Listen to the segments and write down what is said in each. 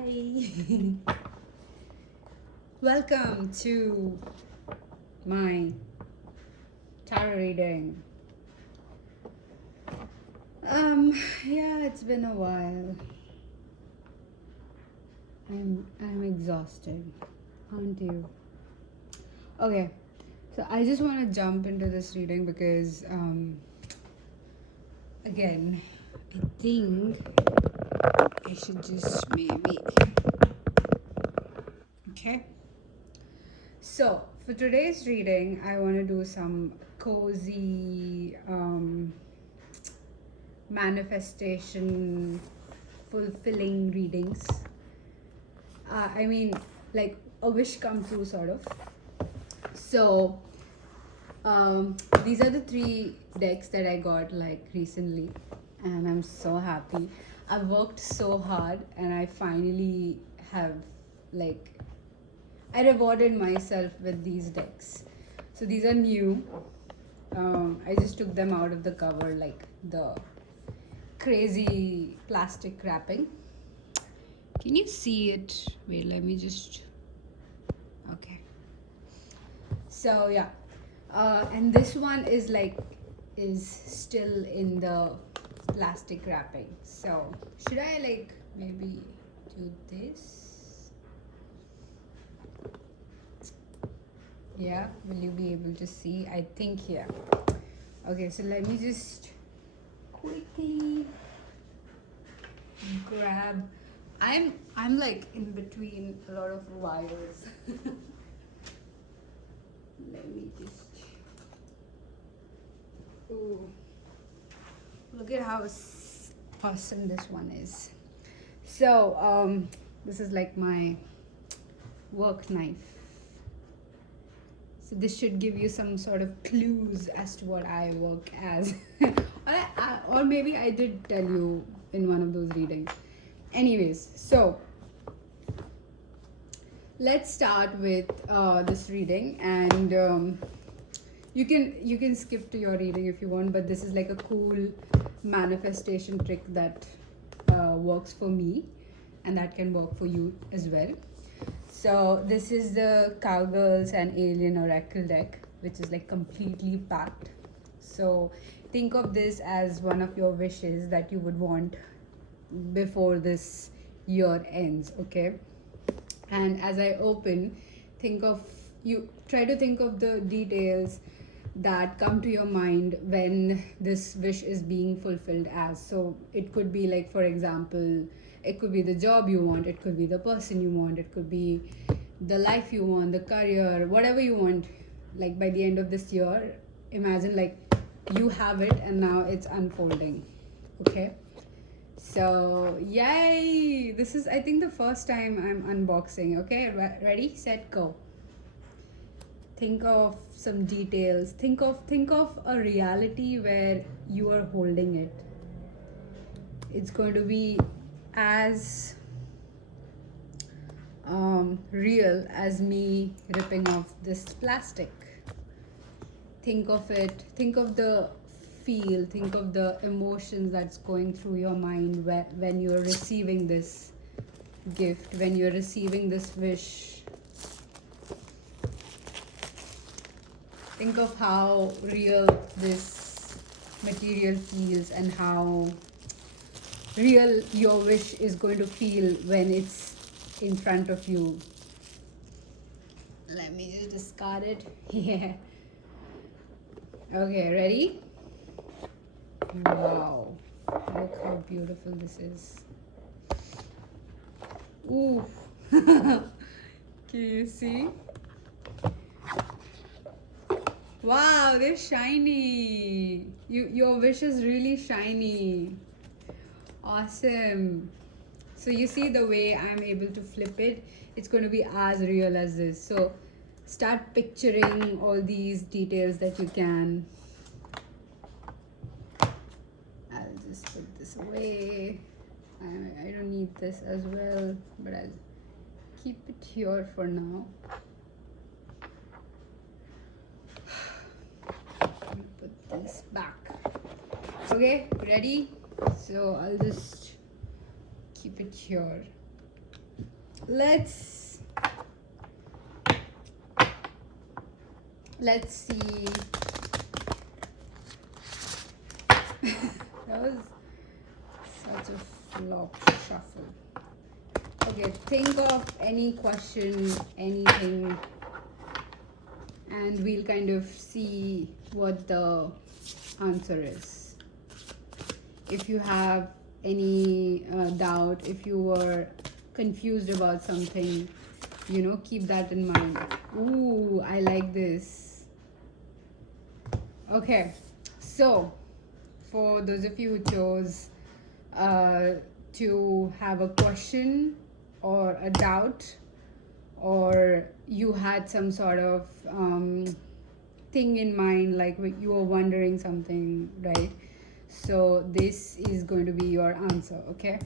Hi. Welcome to my tarot reading. Yeah, it's been a while. I'm exhausted, aren't you? Okay, so I just want to jump into this reading because again, I think I should just maybe. Okay. So, for today's reading, I want to do some cozy manifestation fulfilling readings. I mean, like a wish come true, sort of. So, these are the three decks that I got like recently, and I'm so happy. I've worked so hard, and I finally have like I rewarded myself with these decks. So these are new. I just took them out of the cover, like the crazy plastic wrapping. Can you see it? Wait, let me just. Okay. So yeah, and this one is still in the plastic wrapping. So should I like maybe do this? Yeah, will you be able to see? I think yeah. Okay, so let me just quickly grab. I'm like in between a lot of wires. Let me just. Ooh, look at how awesome this one is. So this is like my work knife. So this should give you some sort of clues as to what I work as. Or maybe I did tell you in one of those readings. Anyways, so let's start with this reading, and you can skip to your reading if you want, but this is like a cool manifestation trick that works for me, and that can work for you as well. So this is the Cowgirls and Alien Oracle deck, which is like completely packed. So think of this as one of your wishes that you would want before this year ends, okay? And as I open, think of you try to think of the details that come to your mind when this wish is being fulfilled as. So it could be like, for example, it could be the job you want, it could be the person you want, it could be the life you want, the career, whatever you want. Like by the end of this year, imagine like you have it and now it's unfolding. Okay, so yay, this is I think the first time I'm unboxing. Okay, ready, set, go. Think of some details, think of a reality where you are holding it. It's going to be as real as me ripping off this plastic. Think of it, think of the feel, think of the emotions that's going through your mind when you're receiving this gift, when you're receiving this wish. Think of how real this material feels and how real your wish is going to feel when it's in front of you. Let me just discard it. Yeah. Okay, ready? Wow. Look how beautiful this is. Ooh. Can you see? Wow, they're shiny. Your wish is really shiny. Awesome. So you see the way I'm able to flip it, it's going to be as real as this. So start picturing all these details that you can. I'll just put this away. I don't need this as well, but I'll keep it here for now. Put this back. Okay, ready? So I'll just keep it here. let's see. That was such a flop shuffle. Okay, think of any question, anything, and we'll kind of see what the answer is. If you have any doubt, if you were confused about something, you know, keep that in mind. Ooh, I like this. Okay, so for those of you who chose to have a question or a doubt, or you had some sort of thing in mind, like you were wondering something, right? So this is going to be your answer. Okay,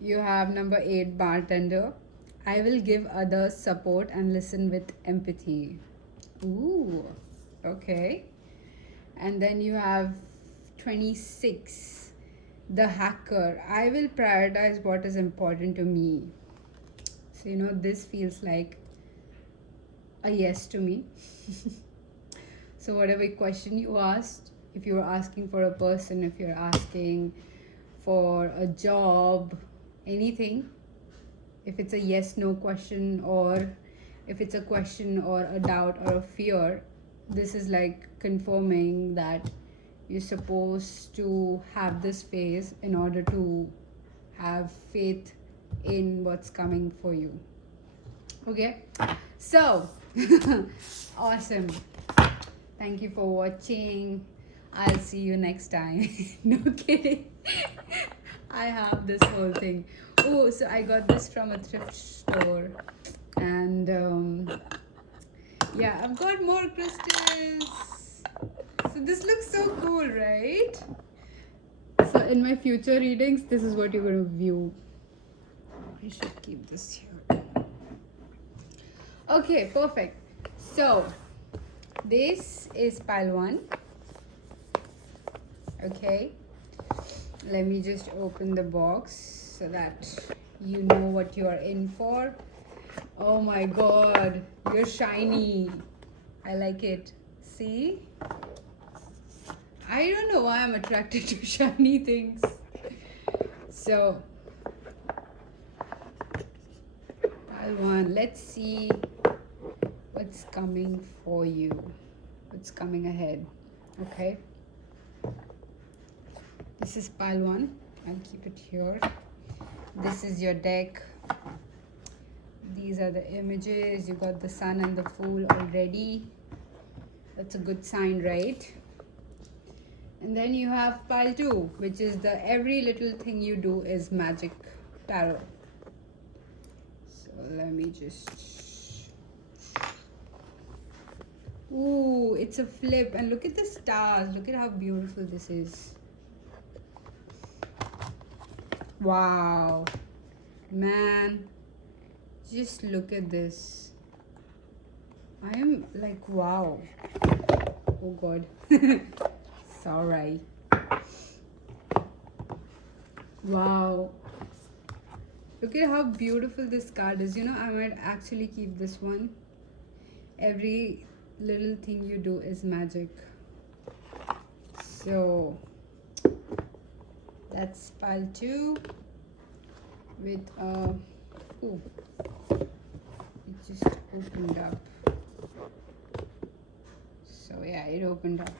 you have number 8, bartender. I will give others support and listen with empathy. Ooh, okay. And then you have 26, the hacker. I will prioritize what is important to me. So, you know, this feels like a yes to me. So whatever question you asked, if you're asking for a person, if you're asking for a job, anything, if it's a yes no question, or if it's a question or a doubt or a fear, this is like confirming that you're supposed to have this phase in order to have faith in what's coming for you. Okay, so awesome. Thank you for watching. I'll see you next time. No kidding. I have this whole thing. Oh, so I got this from a thrift store, and yeah, I've got more crystals. So this looks so cool, right? So in my future readings, this is what you're going to view. I should keep this here. Okay, perfect. So this is pile 1. Okay, let me just open the box so that you know what you are in for. Oh my god, you're shiny. I like it. See? I don't know why I'm attracted to shiny things. So, pile 1. Let's see what's coming for you. What's coming ahead. Okay. This is pile 1. I'll keep it here. This is your deck. These are the images. You got the sun and the fool already. That's a good sign, right? And then you have pile 2, which is the every little thing you do is magic tarot. So let me just... Ooh, it's a flip. And look at the stars. Look at how beautiful this is. Wow. Man, just look at this. I am like, wow. Oh god. Sorry. Wow. Look at how beautiful this card is. You know, I might actually keep this one. Every little thing you do is magic. So that's pile 2 with ooh, it just opened up. So yeah, it opened up.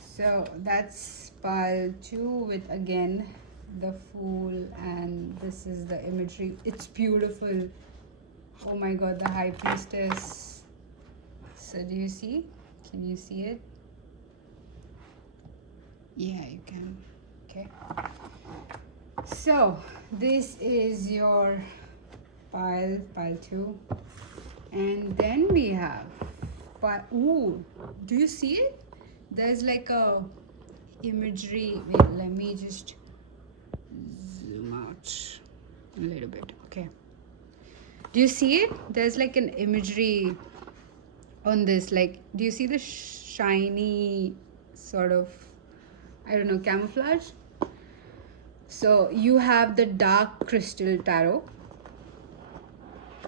So that's pile 2 with again the fool, and this is the imagery. It's beautiful. Oh my god, the high priestess. So do you see? Can you see it? Yeah, you can. Okay. So this is your pile 2, and then we have pile. Ooh, do you see it? There's like a imagery. Wait, let me just zoom out a little bit. Okay, do you see it? There's like an imagery on this. Like, do you see the shiny sort of, I don't know, camouflage? So you have the Dark Crystal Tarot.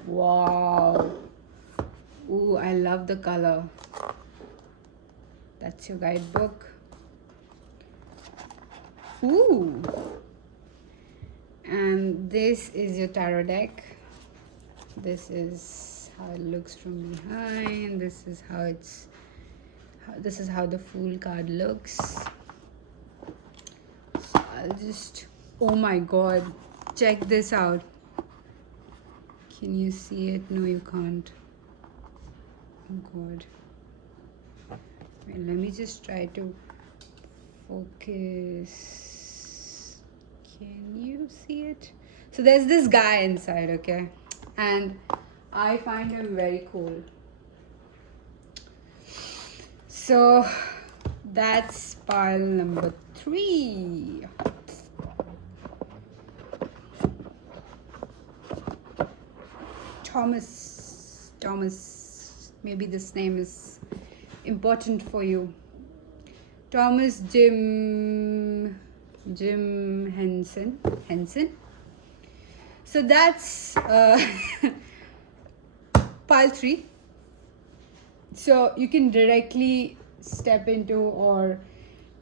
Wow. Ooh, I love the color. That's your guidebook. Ooh. And this is your tarot deck. This is how it looks from behind. This is how the Fool card looks. So I'll just, oh my god, check this out. Can you see it? No, you can't. Oh god. Wait, let me just try to focus. Can you see it? So there's this guy inside, okay? And I find him very cool. So that's pile number 3. Thomas, maybe this name is important for you. Thomas Jim Henson. So that's pile 3. So you can directly step into or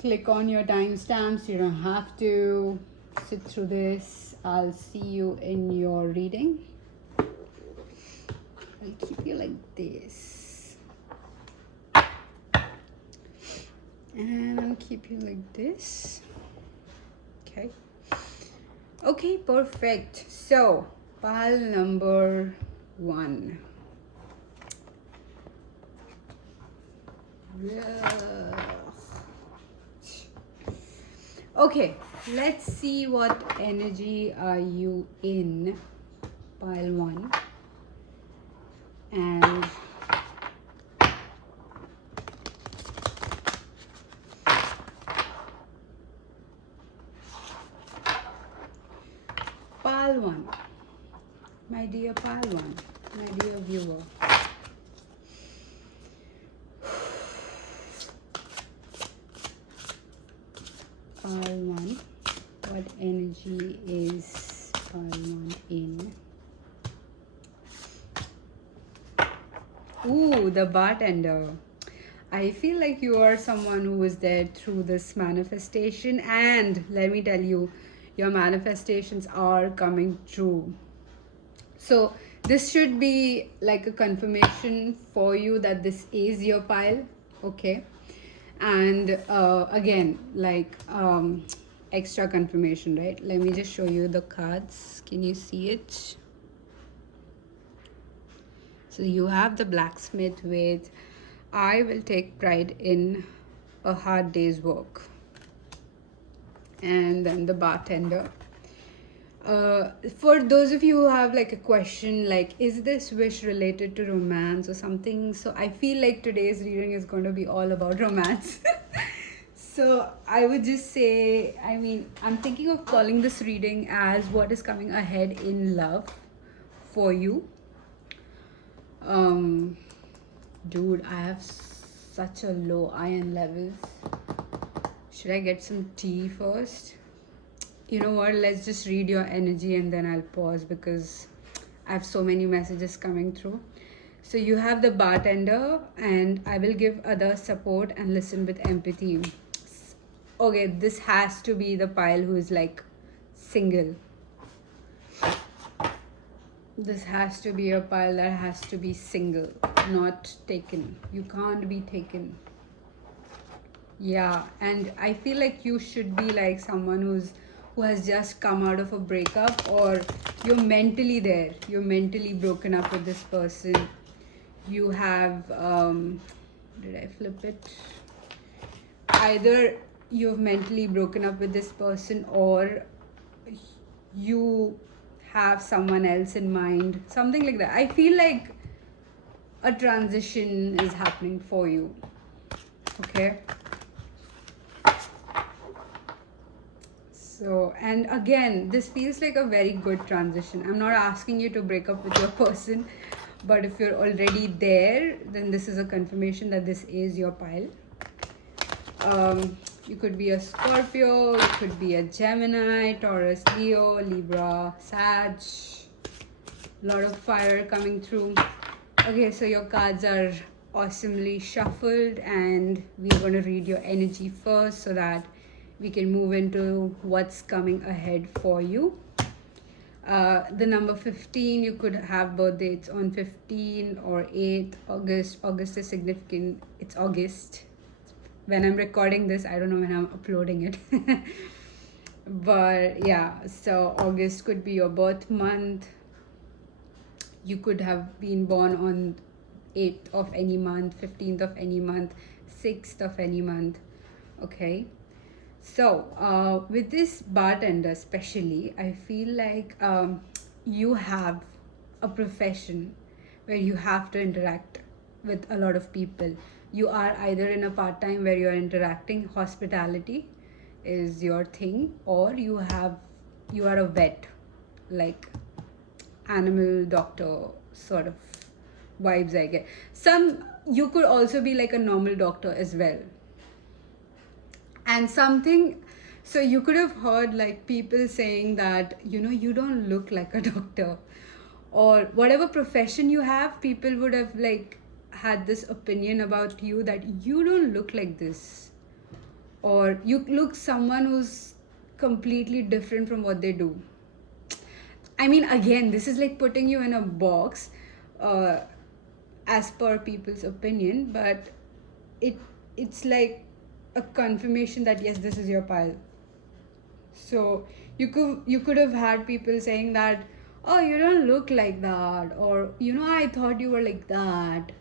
click on your timestamps. You don't have to sit through this. I'll see you in your reading. I'll keep you like this. And I'll keep you like this. Okay. Okay, perfect. So, pile number 1. Okay, let's see what energy are you in, pile 1. And pile 1, my dear pile 1, my dear viewer. Pile 1, what energy is pile 1 in? Ooh, the bartender. I feel like you are someone who was there through this manifestation, and let me tell you, your manifestations are coming true. So this should be like a confirmation for you that this is your pile, okay? And again, like extra confirmation, right? Let me just show you the cards. Can you see it? So you have the blacksmith with, I will take pride in a hard day's work. And then the bartender. For those of you who have like a question, like, is this wish related to romance or something? So I feel like today's reading is going to be all about romance. So I would just say, I mean, I'm thinking of calling this reading as what is coming ahead in love for you. Dude, I have such a low iron levels. Should I get some tea first? You know what, let's just read your energy and then I'll pause because I have so many messages coming through. So you have the bartender, and I will give others support and listen with empathy. Okay, this has to be the pile who is like single. This has to be a pile that has to be single, not taken. You can't be taken. Yeah, and I feel like you should be like someone who has just come out of a breakup, or you're mentally there. You're mentally broken up with this person. You have did I flip it? Either you've mentally broken up with this person, or you have someone else in mind, something like that. I feel like a transition is happening for you, okay? So, and again, this feels like a very good transition. I'm not asking you to break up with your person, but if you're already there, then this is a confirmation that this is your pile. You could be a Scorpio, you could be a Gemini, Taurus, Leo, Libra, Sag. Lot of fire coming through. Okay, so your cards are awesomely shuffled, and we're going to read your energy first so that we can move into what's coming ahead for you. The number 15, you could have birth dates on 15 or 8th August. August is significant. It's August. When I'm recording this, I don't know when I'm uploading it. But yeah, so August could be your birth month. You could have been born on 8th of any month, 15th of any month, 6th of any month. Okay. So with this bartender especially, I feel like you have a profession where you have to interact with a lot of people. You are either in a part-time where you are interacting, hospitality is your thing, or you are a vet, like animal doctor sort of vibes I get. You could also be like a normal doctor as well. And something, so you could have heard like people saying that, you don't look like a doctor, or whatever profession you have, people would have like had this opinion about you that you don't look like this, or you look someone who's completely different from what they do. I mean, again, this is like putting you in a box as per people's opinion, but it's like a confirmation that yes, this is your pile. So you could have had people saying that, oh, you don't look like that, or I thought you were like that.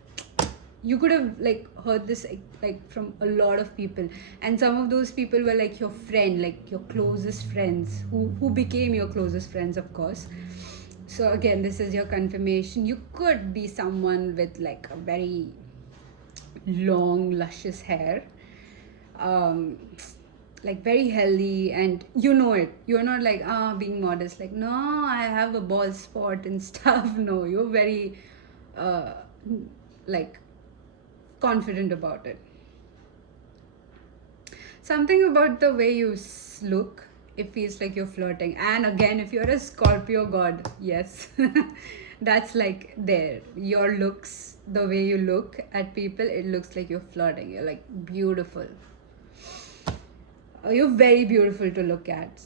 You could have like heard this like from a lot of people, and some of those people were like your friend, like your closest friends, who became your closest friends, of course. So again, this is your confirmation. You could be someone with like a very long luscious hair, like very healthy, and it, you're not like being modest, like, no, I have a bald spot and stuff. No, you're very like confident about it. Something about the way you look, it feels like you're flirting. And again, if you're a Scorpio god, yes, that's like there. Your looks, the way you look at people, it looks like you're flirting. You're like beautiful. You're very beautiful to look at.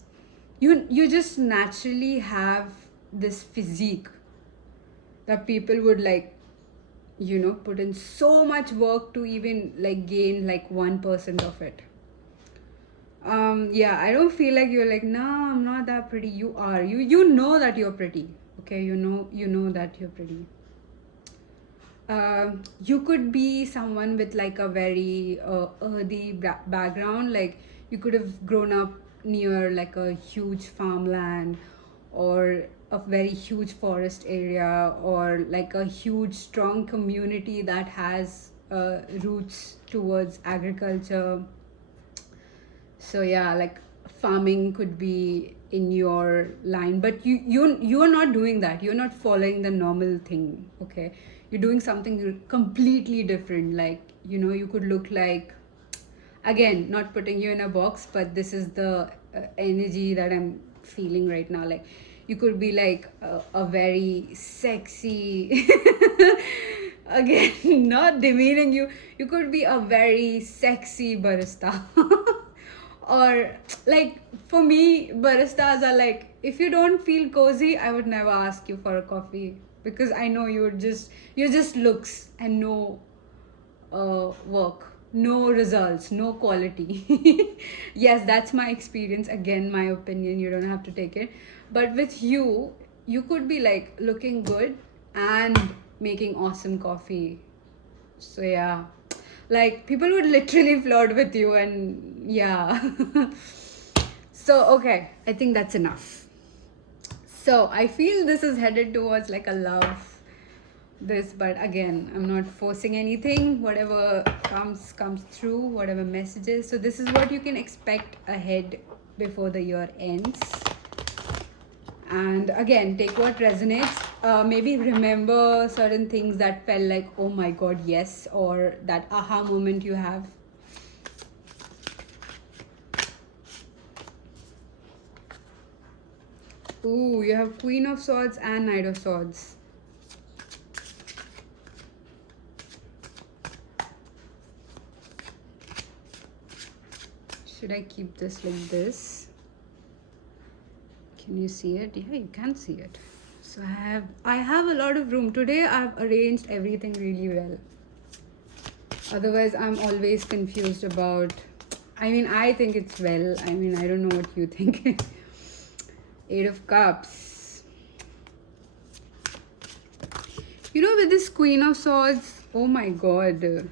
You just naturally have this physique that people would like, put in so much work to even like gain like 1% of it. Yeah, I don't feel like you're like, no, I'm not that pretty. You are. You know that you're pretty. Okay, you know that you're pretty. You could be someone with like a very earthy background. Like you could have grown up near like a huge farmland, or a very huge forest area, or like a huge strong community that has roots towards agriculture. So yeah, like farming could be in your line, but you are not doing that. You're not following the normal thing. Okay, you're doing something completely different. Like you could look like, again, not putting you in a box, but this is the energy that I'm feeling right now. Like you could be like a very sexy again, not demeaning you. You could be a very sexy barista. Or like, for me, baristas are like, if you don't feel cozy, I would never ask you for a coffee, because I know you're just looks and no work, no results, no quality. Yes, that's my experience. Again, my opinion, you don't have to take it. But with you could be like looking good and making awesome coffee. So yeah, like people would literally flirt with you, and yeah. So okay, I think that's enough. So I feel this is headed towards like a love this, but again, I'm not forcing anything. Whatever comes through, whatever messages. So this is what you can expect ahead before the year ends. And again, take what resonates. Maybe remember certain things that felt like, oh my god, yes, or that aha moment you have. Ooh, you have Queen of Swords and Knight of Swords. Should I keep this like this? Can you see it? Yeah, you can see it. So I have a lot of room. Today I've arranged everything really well. Otherwise I'm always confused about, I mean, I think it's well. I mean, I don't know what you think. Eight of Cups. You know, with this Queen of Swords, oh my god.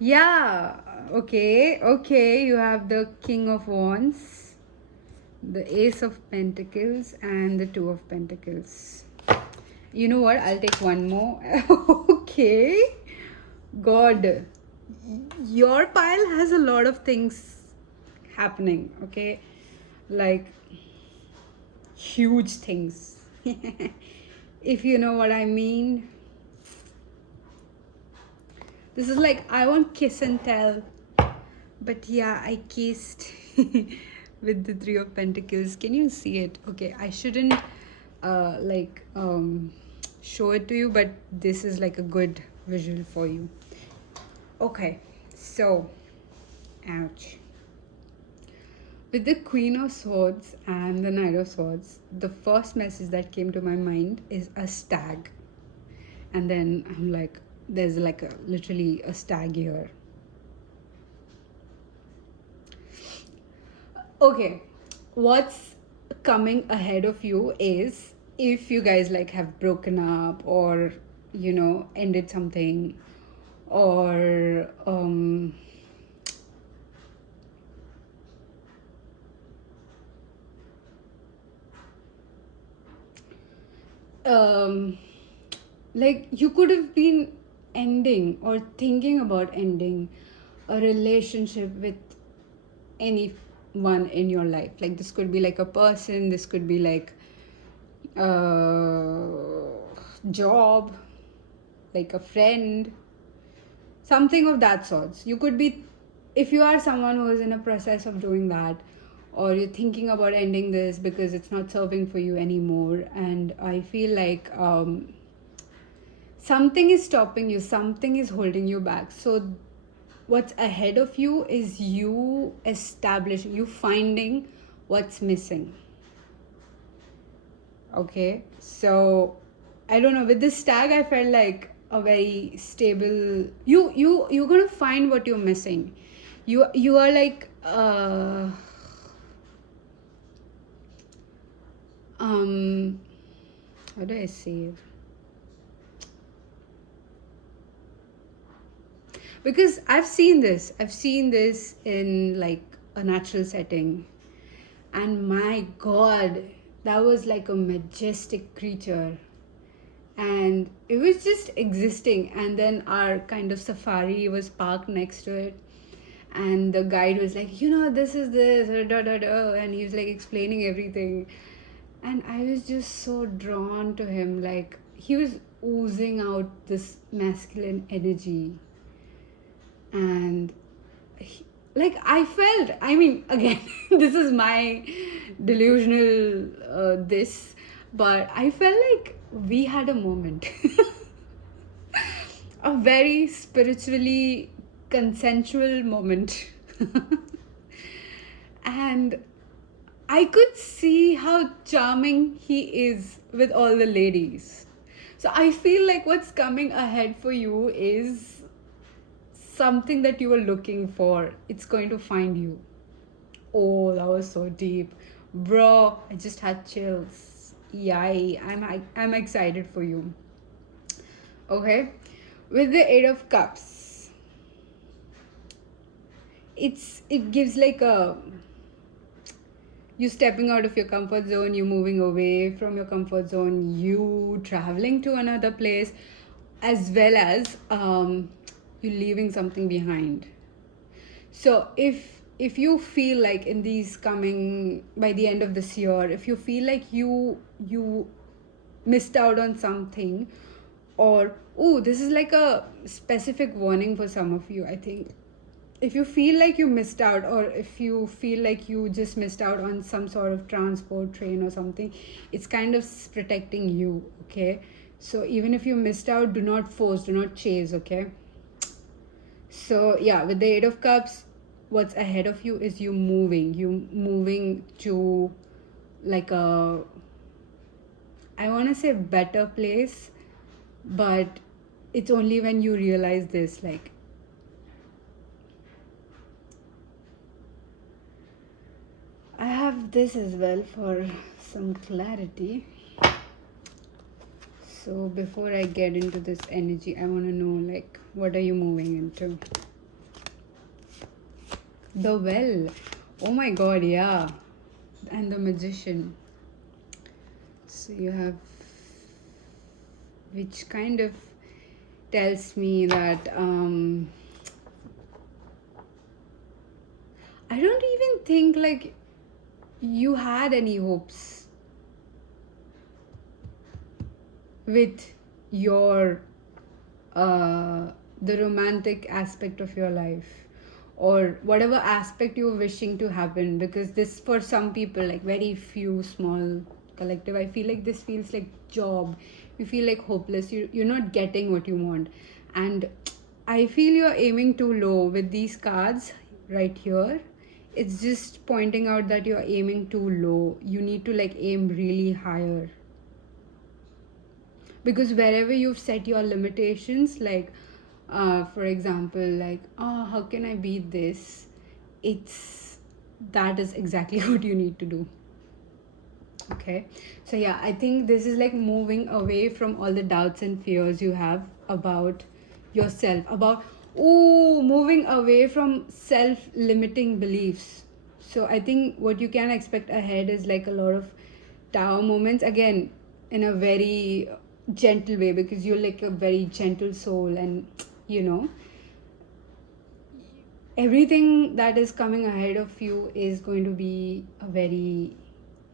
Yeah, okay, you have the King of Wands, the Ace of Pentacles, and the Two of Pentacles. You know what? I'll take one more. Okay. God. Your pile has a lot of things happening, okay? Like, huge things. If you know what I mean. This is like, I want kiss and tell. But yeah, I kissed with the Three of Pentacles. Can you see it? Okay, I shouldn't show it to you, but this is like a good visual for you. Okay, so, ouch. With the Queen of Swords and the Knight of Swords, the first message that came to my mind is a stag. And then I'm like, there's like literally a stag here. Okay, what's coming ahead of you is, if you guys like have broken up or, you know, ended something, or like you could have been ending or thinking about ending a relationship with anyone in your life. Like, this could be like a person, this could be like a job, like a friend, something of that sort. You could be, if you are someone who is in a process of doing that, or you're thinking about ending this because it's not serving for you anymore, and I feel like something is stopping you, something is holding you back. So what's ahead of you is you establishing, you finding what's missing. Okay, so I don't know, with this stag I felt like a very stable, you're gonna find what you're missing. You are like how do I say it? Because I've seen this in like a natural setting, and my god, that was like a majestic creature, and it was just existing. And then our kind of safari was parked next to it, and the guide was like, you know, this is this, and he was like explaining everything, and I was just so drawn to him. Like, he was oozing out this masculine energy, and like I felt, I mean, again, this is my delusional this, but I felt like we had a moment. A very spiritually consensual moment. And I could see how charming he is with all the ladies. So I feel like what's coming ahead for you is something that you were looking for. It's going to find you. Oh, that was so deep. Bro, I just had chills. Yay, I'm excited for you. Okay, with the Eight of Cups, it gives like a, you stepping out of your comfort zone, you moving away from your comfort zone, you traveling to another place, as well as you leaving something behind. So if you feel like in these coming, by the end of this year, if you feel like you missed out on something, or this is like a specific warning for some of you, I think. if you feel like you missed out, or if you feel like you just missed out on some sort of transport, train or something, it's kind of protecting you, okay? So even if you missed out, do not force, do not chase, okay? So yeah, with the Eight of Cups, what's ahead of you is you moving to like a, I want to say better place, but it's only when you realize this, like, I have this as well for some clarity. So before I get into this energy, I want to know, like, what are you moving into? The Well. Oh my god, yeah. And the Magician. So you have, which kind of tells me that I don't even think like you had any hopes with your the romantic aspect of your life, or whatever aspect you're wishing to happen, because this, for some people, like very few small collective, I feel like this feels like job. You feel like hopeless, you're not getting what you want, and I feel you're aiming too low with these cards right here. It's just pointing out that you're aiming too low. You need to like aim really higher, because wherever you've set your limitations, like for example, like, oh, how can I beat this, it's, that is exactly what you need to do. Okay, so yeah, I think this is like moving away from all the doubts and fears you have about yourself, about, oh, moving away from self-limiting beliefs. So I think what you can expect ahead is like a lot of tower moments, again in a very gentle way, because you're like a very gentle soul, and you know, everything that is coming ahead of you is going to be a very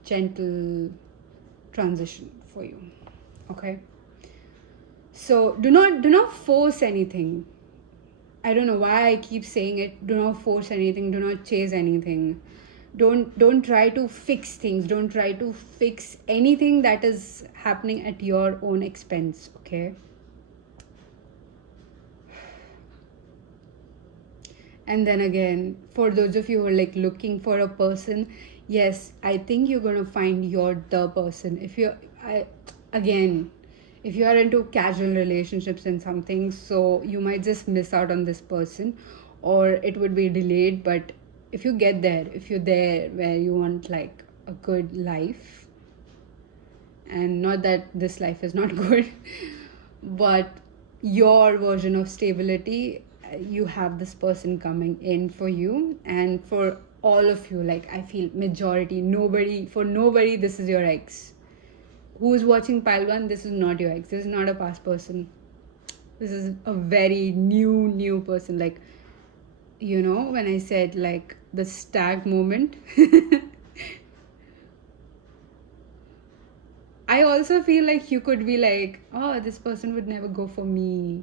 gentle transition for you. Okay, so do not force anything. I don't know why I keep saying it. Do not force anything, do not chase anything. Don't try to fix things, don't try to fix anything that is happening at your own expense, okay? And then again, for those of you who are like looking for a person, yes, I think you're gonna find your the person. If you're, again, if you are into casual relationships and something, so you might just miss out on this person, or it would be delayed. But if you get there, if you're there where you want like a good life, and not that this life is not good, but your version of stability, you have this person coming in for you. And for all of you, like, I feel majority, nobody, this is your ex. Who's watching pile 1, this is not your ex, this is not a past person, this is a very new person. Like, you know, when I said like the stag moment, I also feel like you could be like, oh, this person would never go for me,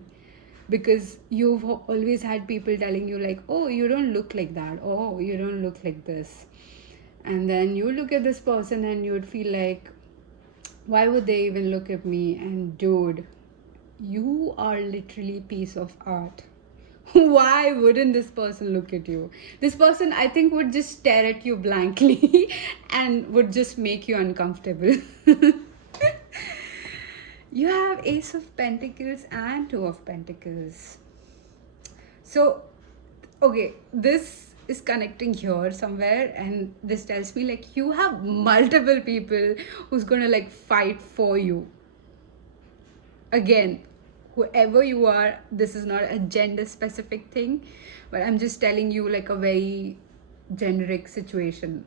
because you've always had people telling you like, oh, you don't look like that, oh, you don't look like this. And then you look at this person and you would feel like, why would they even look at me? And dude, you are literally piece of art. Why wouldn't this person look at you? This person, I think, would just stare at you blankly and would just make you uncomfortable. You have Ace of Pentacles and Two of Pentacles. So, okay, this is connecting here somewhere, and this tells me like you have multiple people who's gonna like fight for you. Again, whoever you are, this is not a gender specific thing, but I'm just telling you like a very generic situation.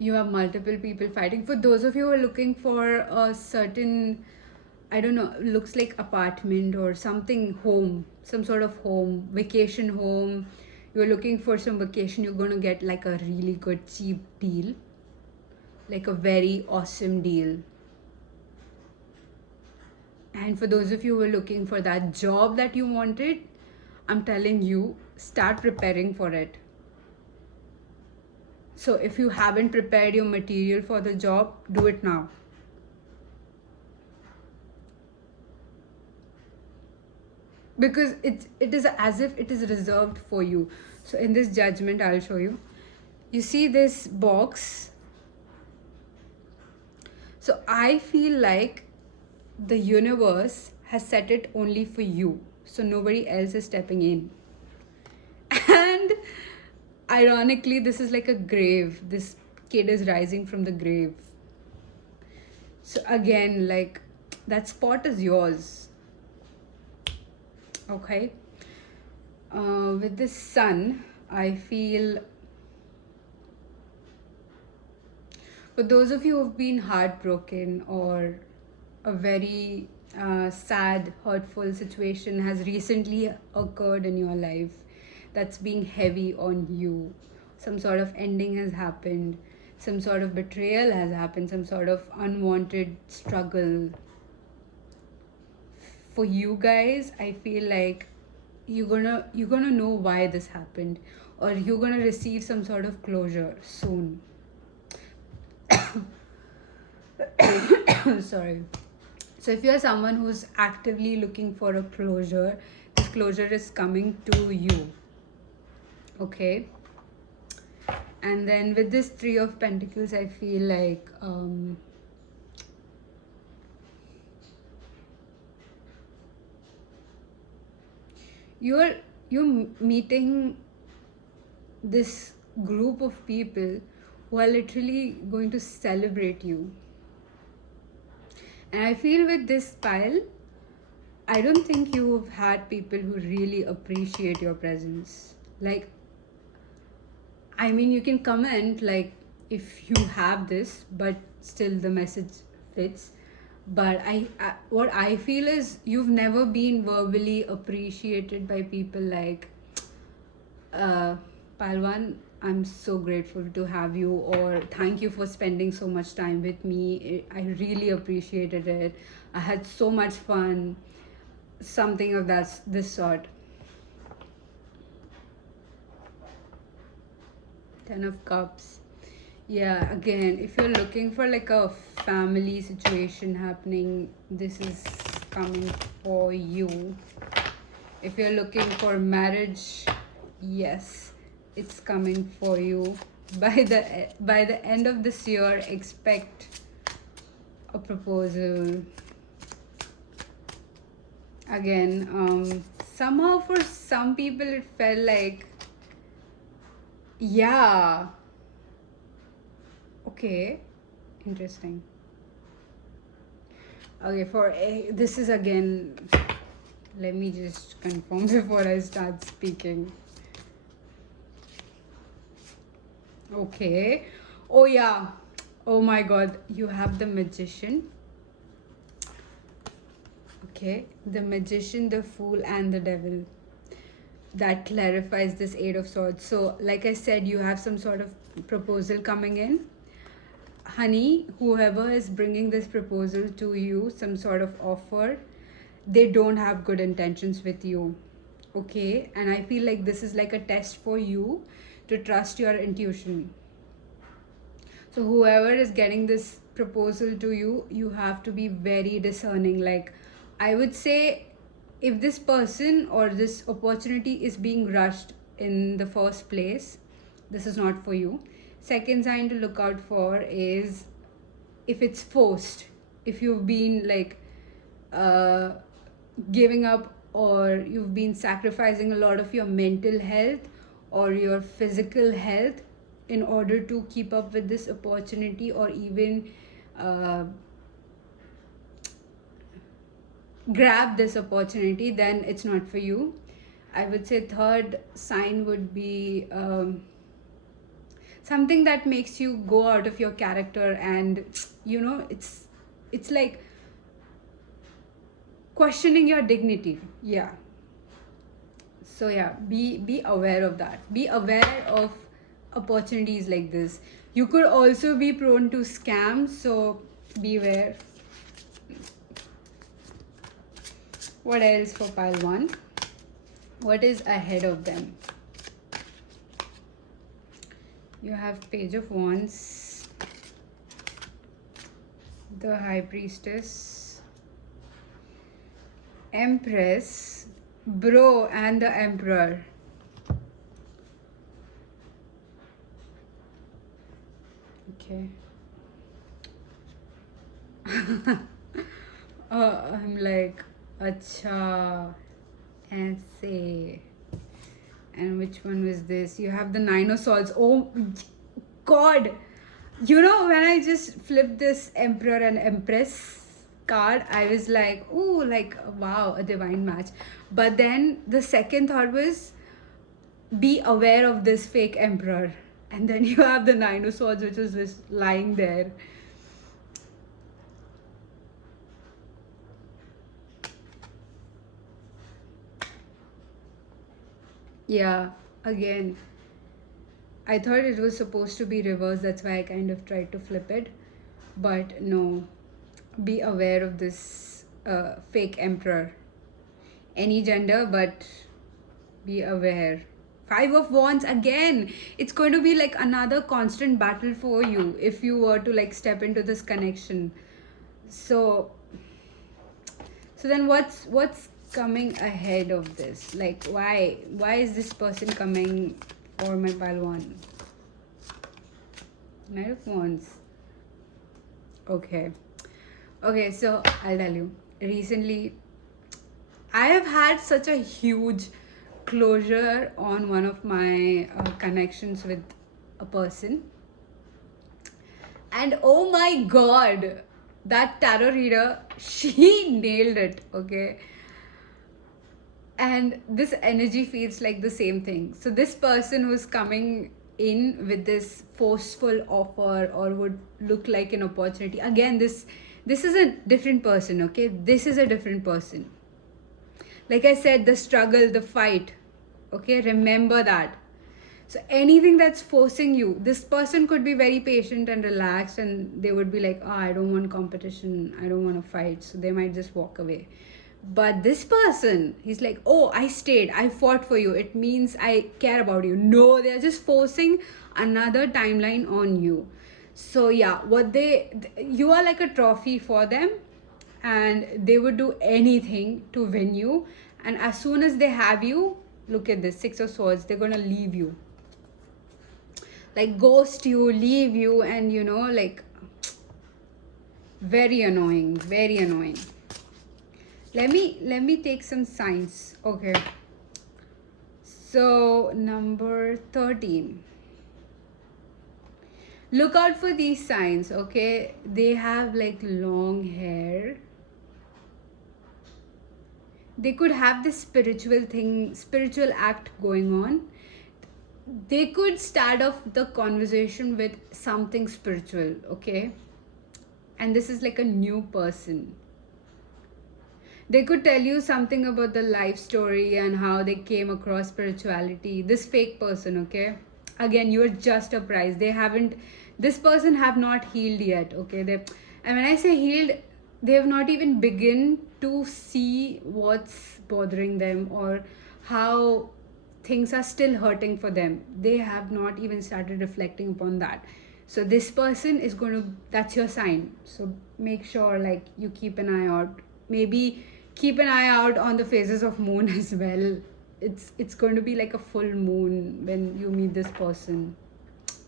You have multiple people fighting. For those of you who are looking for a certain, I don't know, looks like apartment or something, home, some sort of home, vacation home. You're looking for some vacation, you're going to get like a really good cheap deal, like a very awesome deal. And for those of you who are looking for that job that you wanted, I'm telling you, start preparing for it. So if you haven't prepared your material for the job, do it now. Because it is as if it is reserved for you. So in this judgment, I'll show you. You see this box? So I feel like the universe has set it only for you. So nobody else is stepping in. And ironically, this is like a grave. This kid is rising from the grave. So again, like, that spot is yours. Okay. With this sun, I feel, for those of you who've been heartbroken, or a very sad, hurtful situation has recently occurred in your life that's being heavy on you, some sort of ending has happened, some sort of betrayal has happened, some sort of unwanted struggle. For you guys, I feel like you're gonna know why this happened, or you're gonna receive some sort of closure soon. Sorry. So if you're someone who's actively looking for a closure, this closure is coming to you. Okay. And then with this Three of Pentacles, I feel like you're meeting this group of people who are literally going to celebrate you. And I feel with this pile, I don't think you've had people who really appreciate your presence. Like, I mean, you can comment like if you have this, but still the message fits. But what I feel is you've never been verbally appreciated by people like, Palwan, I'm so grateful to have you, or thank you for spending so much time with me. I really appreciated it. I had so much fun. Something of this sort. Ten of Cups. Yeah, again, if you're looking for like a family situation happening, this is coming for you. If you're looking for marriage, yes, it's coming for you. By the end of this year, expect a proposal. Again, somehow for some people it felt like, yeah, okay, interesting. Okay, for this is again, let me just confirm before I start speaking. Okay. Oh yeah. Oh my god, you have the Magician. Okay, the Magician, the Fool, and the Devil. That clarifies this Eight of Swords. So like I said, you have some sort of proposal coming in. Honey, whoever is bringing this proposal to you, some sort of offer, they don't have good intentions with you. Okay, and I feel like this is like a test for you to trust your intuition. So whoever is getting this proposal to you, you have to be very discerning. Like, I would say, if this person or this opportunity is being rushed in the first place, this is not for you. Second sign to look out for is if it's forced, if you've been like giving up, or you've been sacrificing a lot of your mental health or your physical health in order to keep up with this opportunity, or even grab this opportunity, then it's not for you. I would say third sign would be something that makes you go out of your character, and it's like questioning your dignity. Yeah. So yeah, be aware of that. Be aware of opportunities like this. You could also be prone to scams, so beware. What else for pile 1? What is ahead of them? You have Page of Wands, the High Priestess, Empress, Bro, and the Emperor. Okay. I'm like, acha, aise. And which one was this? You have the 9 of Swords. Oh God! You know, when I just flipped this Emperor and Empress card, I was like, oh, like, wow, a divine match. But then the second thought was, be aware of this fake Emperor. And then you have the 9 of Swords, which is just lying there. Yeah, again, I thought it was supposed to be reversed. That's why I kind of tried to flip it. But no, be aware of this fake Emperor. Any gender, but be aware. 5 of Wands again. It's going to be like another constant battle for you if you were to like step into this connection. So then what's coming ahead of this? Like why is this person coming for my pile 1? Knight of Wands. Okay, so I'll tell you. Recently, I have had such a huge closure on one of my connections with a person. And oh my God, that tarot reader, she nailed it, okay? And this energy feels like the same thing. So this person who's coming in with this forceful offer or would look like an opportunity, again, this is a different person, okay? This is a different person. Like I said, the struggle, the fight, okay? Remember that. So anything that's forcing you, this person could be very patient and relaxed and they would be like, oh, I don't want competition, I don't want to fight. So they might just walk away. But this person, he's like, oh, I stayed, I fought for you, it means I care about you. No, they're just forcing another timeline on you. So yeah, you are like a trophy for them and they would do anything to win you. And as soon as they have you, look at this, 6 of Swords, they're gonna leave you. Like ghost you, leave you, and you know, like very annoying, very annoying. Let me take some signs. Okay. So number 13. Look out for these signs, okay? They have like long hair. They could have this spiritual act going on. They could start off the conversation with something spiritual, okay? And this is like a new person. They could tell you something about the life story and how they came across spirituality. This fake person, okay? Again, you're just a prize. This person have not healed yet, okay? And when I say healed, they have not even begun to see what's bothering them or how things are still hurting for them. They have not even started reflecting upon that. So this person is that's your sign. So make sure like you keep an eye out. Maybe keep an eye out on the phases of moon as well. It's going to be like a full moon when you meet this person.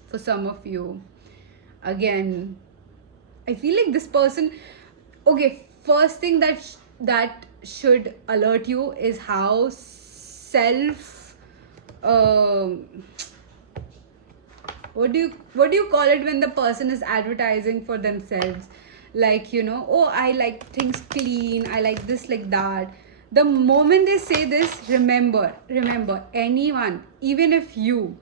For some of you, again, I feel like this person. Okay, first thing that should alert you is how self. What do you call it when the person is advertising for themselves? Like, you know, oh, I like things clean, I like this, like that. The moment they say this, remember, anyone, even if you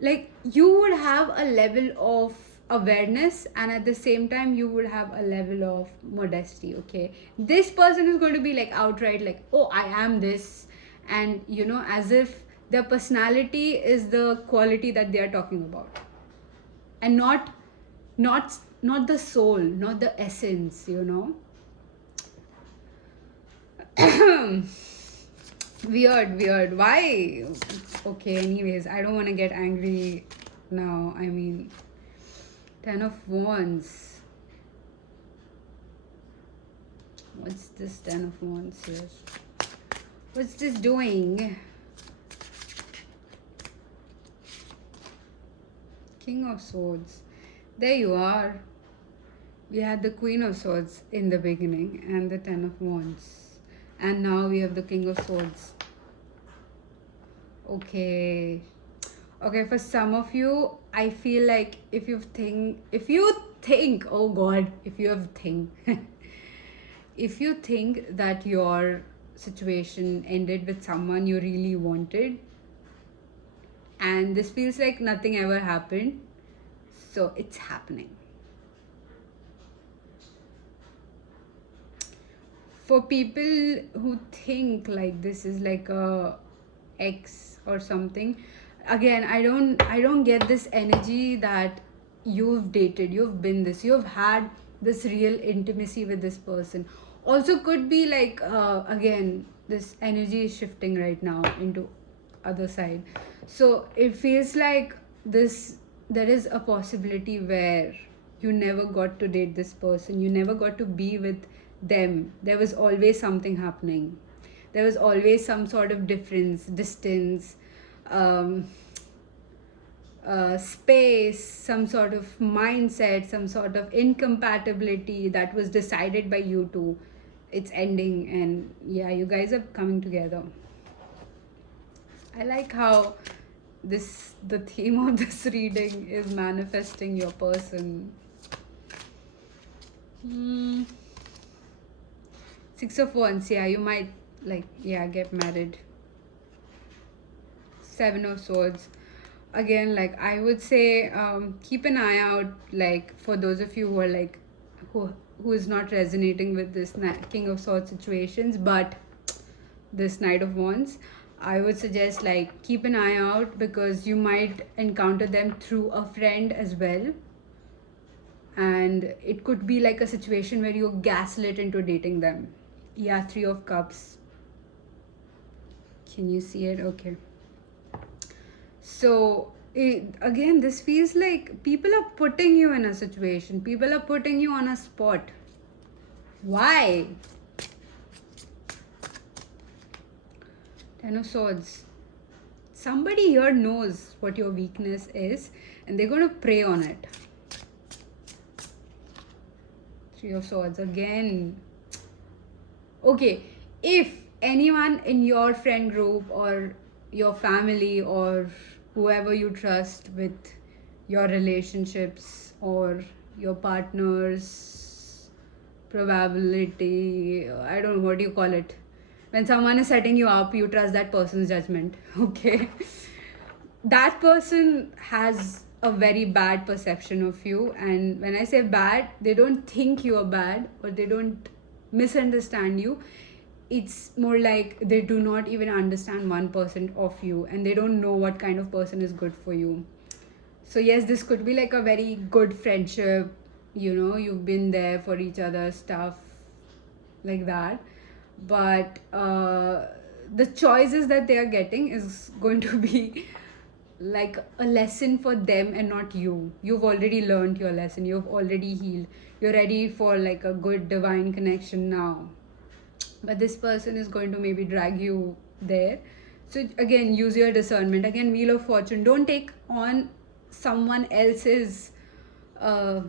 would have a level of awareness and at the same time you would have a level of modesty, okay? This person is going to be like outright like, oh, I am this, and you know, as if their personality is the quality that they are talking about and not the soul, not the essence, you know. Weird. Why? Okay, anyways, I don't want to get angry now. I mean, Ten of Wands. What's this Ten of Wands here? What's this doing? King of Swords. There you are. We had the Queen of Swords in the beginning and the Ten of Wands. And now we have the King of Swords. Okay. Okay, for some of you, I feel like if you think, oh God, if you think that your situation ended with someone you really wanted, and this feels like nothing ever happened, so it's happening. For people who think like this is like a ex or something, again, I don't get this energy that you've dated, you've been this, you've had this real intimacy with this person. Also could be like again, this energy is shifting right now into other side, so it feels like this, there is a possibility where you never got to date this person, you never got to be with them. There was always something happening, there was always some sort of distance, um, space, some sort of mindset, some sort of incompatibility that was decided by you two. It's ending, and yeah, you guys are coming together. I like how the theme of this reading is manifesting your person. Six of Wands, yeah, you might get married. Seven of Swords, again, like I would say, keep an eye out, like for those of you who are like who is not resonating with this King of Swords situations, but this Knight of Wands, I would suggest like keep an eye out, because you might encounter them through a friend as well, and it could be like a situation where you're gaslit into dating them. Yeah, Three of Cups. Can you see it? Okay. So again, this feels like people are putting you in a situation, people are putting you on a spot. Why? Ten of Swords. Somebody here knows what your weakness is, and they're going to prey on it. Three of Swords again. Okay, if anyone in your friend group or your family or whoever you trust with your relationships or your partner's probability, I don't know, what do you call it? When someone is setting you up, you trust that person's judgment, okay? That person has a very bad perception of you, and when I say bad, they don't think you are bad or they don't misunderstand you. It's more like they do not even understand 1% of you, and they don't know what kind of person is good for you. So yes, this could be like a very good friendship, you've been there for each other, stuff like that, but the choices that they are getting is going to be like a lesson for them and not you. You've already learned your lesson, you've already healed, you're ready for like a good divine connection now, but this person is going to maybe drag you there. So again, use your discernment. Again, Wheel of Fortune, don't take on someone else's karma.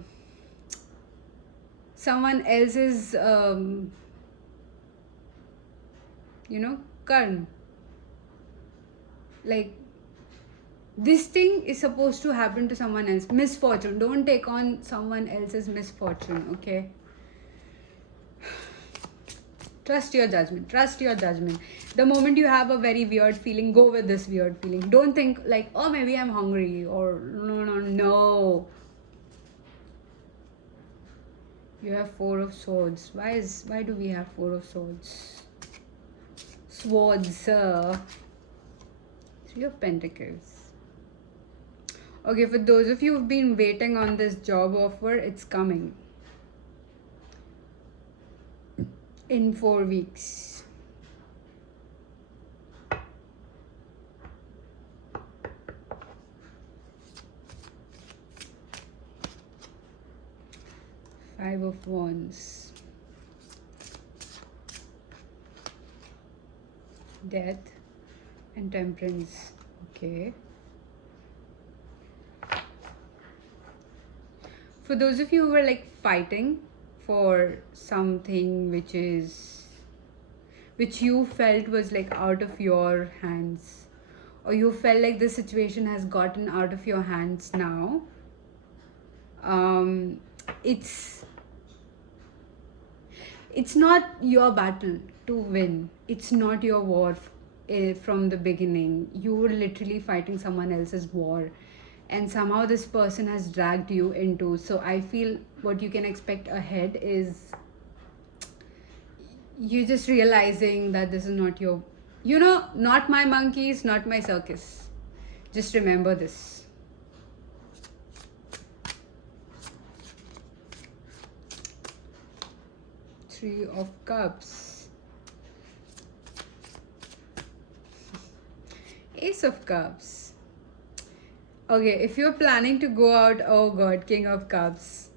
Like, this thing is supposed to happen to someone else. Misfortune, don't take on someone else's misfortune, okay? Trust your judgment. The moment you have a very weird feeling, go with this weird feeling. Don't think like, oh, maybe I'm hungry, or no. You have Four of Swords. Why do we have Four of Swords? Swords. Three of Pentacles. Okay, for those of you who've been waiting on this job offer, it's coming in 4 weeks. Five of Wands. Death and Temperance. Okay. For those of you who are like fighting for something which you felt was like out of your hands, or you felt like the situation has gotten out of your hands now, it's not your battle to win. It's not your war from the beginning. You were literally fighting someone else's war, and somehow this person has dragged you into. So I feel what you can expect ahead is you just realizing that this is not your, not my monkeys, not my circus. Just remember this. Three of Cups. Ace of Cups. Okay, if you're planning to go out, oh god, King of Cups.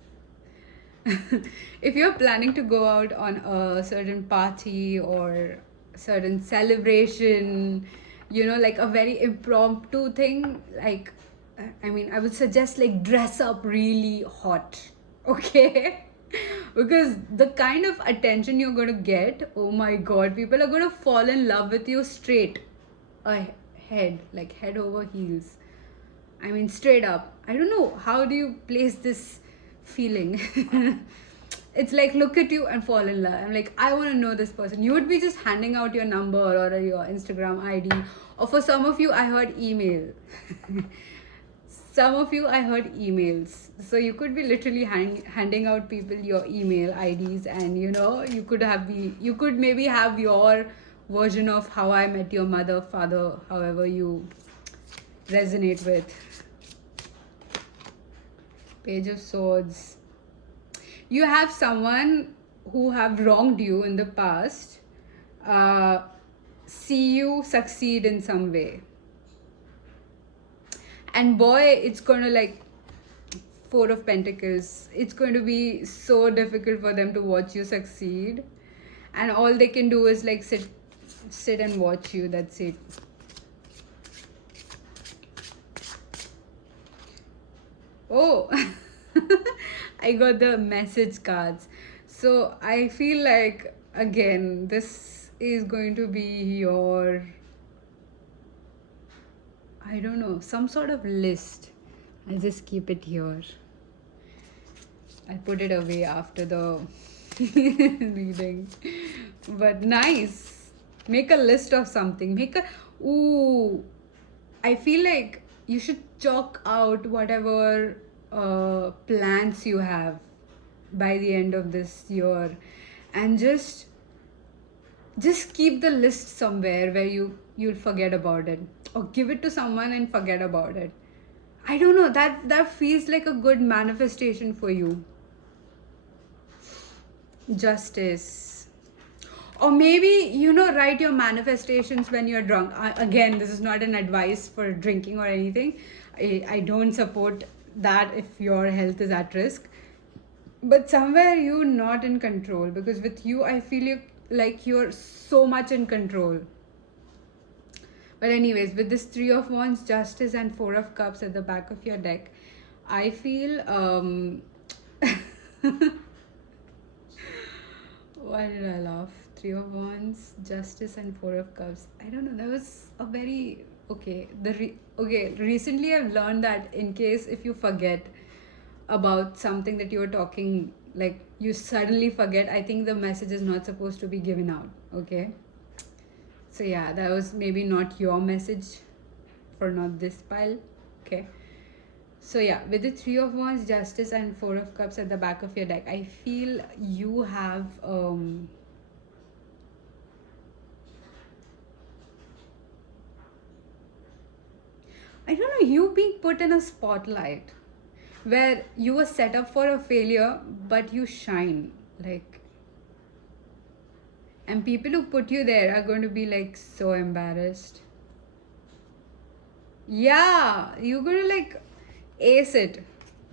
If you're planning to go out on a certain party or certain celebration, like a very impromptu thing, like, I would suggest like dress up really hot, okay? Because the kind of attention you're going to get, oh my god, people are going to fall in love with you straight ahead, like head over heels. I mean, straight up. I don't know, how do you place this feeling? It's like look at you and fall in love. I'm like, I want to know this person. You would be just handing out your number or your Instagram ID, or for some of you I heard email. Some of you I heard emails. So you could be literally handing out people your email IDs, and you could maybe have your version of How I Met Your Mother, Father, however you resonate with. Page of Swords. You have someone who have wronged you in the past see you succeed in some way, and boy, it's gonna like Four of Pentacles, it's going to be so difficult for them to watch you succeed, and all they can do is like sit and watch you. That's it. Oh. I got the message cards. So I feel like, again, this is going to be your, I don't know, some sort of list. I'll just keep it here. I'll put it away after the reading. But nice. Make a list of something. I feel like you should chalk out whatever plans you have by the end of this year, and just keep the list somewhere where you'll forget about it, or give it to someone and forget about it. I don't know, that feels like a good manifestation for you. Justice. Or maybe, write your manifestations when you're drunk. Again, this is not an advice for drinking or anything. I don't support that if your health is at risk. But somewhere you're not in control, because with you, I feel like you're so much in control. But anyways, with this Three of Wands, Justice, and Four of Cups at the back of your deck, I feel why did I laugh? Three of Wands, Justice, and Four of Cups. I don't know. That was a very okay. Recently I've learned that in case if you forget about something that you were talking, like you suddenly forget, I think the message is not supposed to be given out. Okay. So yeah, that was maybe not your message for not this pile. Okay. So yeah, with the Three of Wands, Justice, and Four of Cups at the back of your deck, I feel you have I don't know, you being put in a spotlight where you were set up for a failure, but you shine, like, and people who put you there are going to be like so embarrassed. Yeah, you're going to like ace it.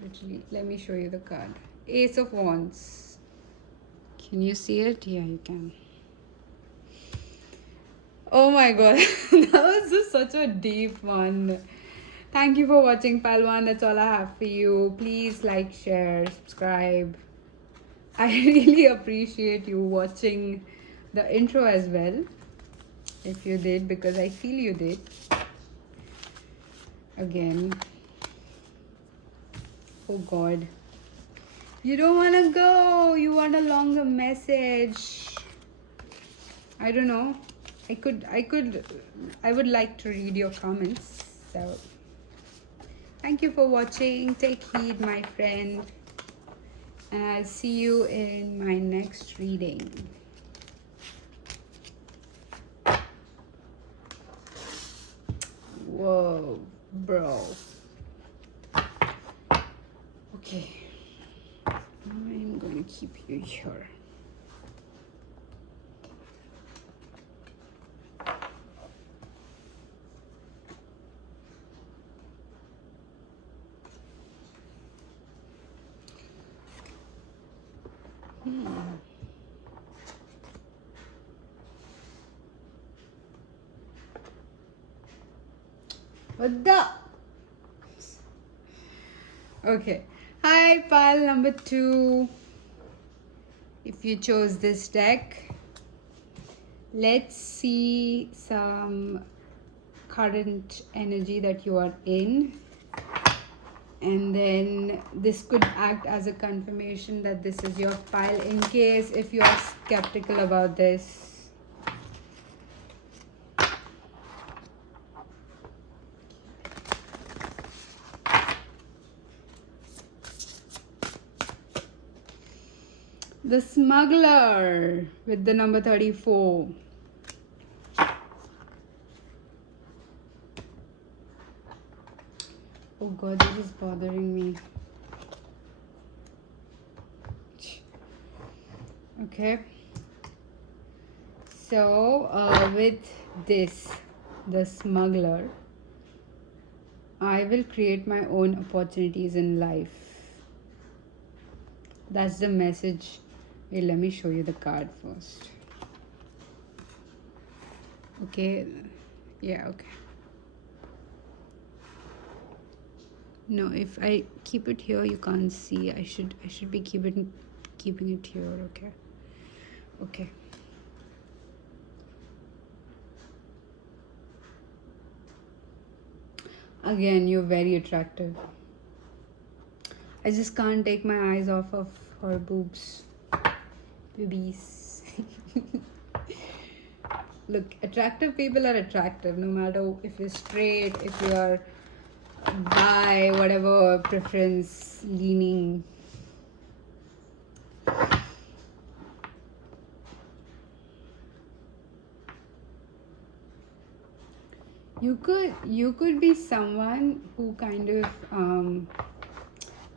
Literally, let me show you the card. Ace of Wands. Can you see it? Yeah, you can. Oh my god, that was just such a deep one. Thank you for watching, Palwan. That's all I have for you. Please like, share, subscribe. I really appreciate you watching the intro as well. If you did, because I feel you did. Again. Oh god. You don't want to go. You want a longer message. I don't know. I would like to read your comments. So, thank you for watching. Take heed, my friend. And I'll see you in my next reading. Whoa, bro. Okay. I'm going to keep you here. What the? Okay. Hi, pile number 2. If you chose this deck, let's see some current energy that you are in. And then this could act as a confirmation that this is your pile in case if you are skeptical about this. The Smuggler with the number 34. Oh god, this is bothering me. Okay. So, with this, the Smuggler, I will create my own opportunities in life. That's the message. Wait, let me show you the card first. Okay. Yeah, okay. No, if I keep it here, you can't see. I should be keeping it here. Okay. Okay. Again, you're very attractive. I just can't take my eyes off of her boobs. Boobies. Look, attractive people are attractive no matter if you're straight, if you're bi, whatever preference leaning. You could be someone who kind of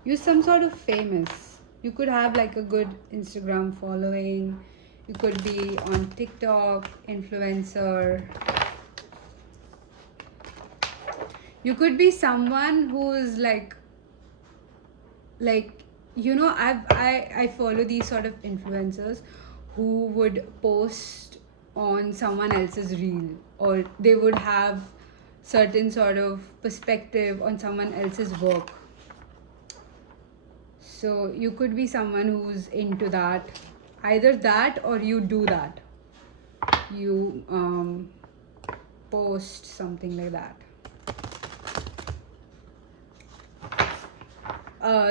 you're some sort of famous. You could have like a good Instagram following. You could be on TikTok, influencer. You could be someone who's like you know, I follow these sort of influencers who would post on someone else's reel, or they would have certain sort of perspective on someone else's work. So you could be someone who's into that, either that or you do that. You post something like that.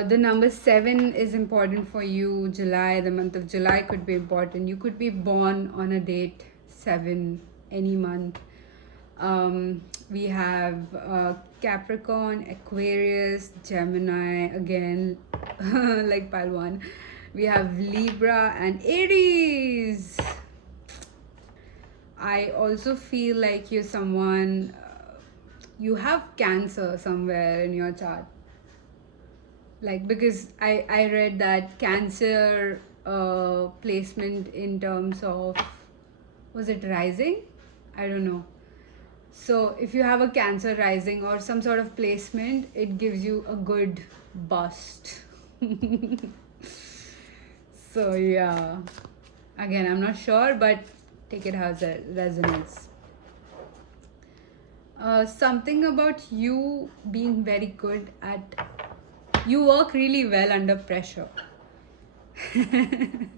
The number 7 is important for you. July, the month of July could be important. You could be born on a date 7 any month. We have Capricorn, Aquarius, Gemini, again, like pile 1. We have Libra and Aries. I also feel like you're someone, you have Cancer somewhere in your chart. Like, because I read that Cancer placement in terms of, was it rising? I don't know. So if you have a Cancer rising or some sort of placement, it gives you a good bust. So yeah, again, I'm not sure, but take it as it resonates. Something about you being very good at, you work really well under pressure. And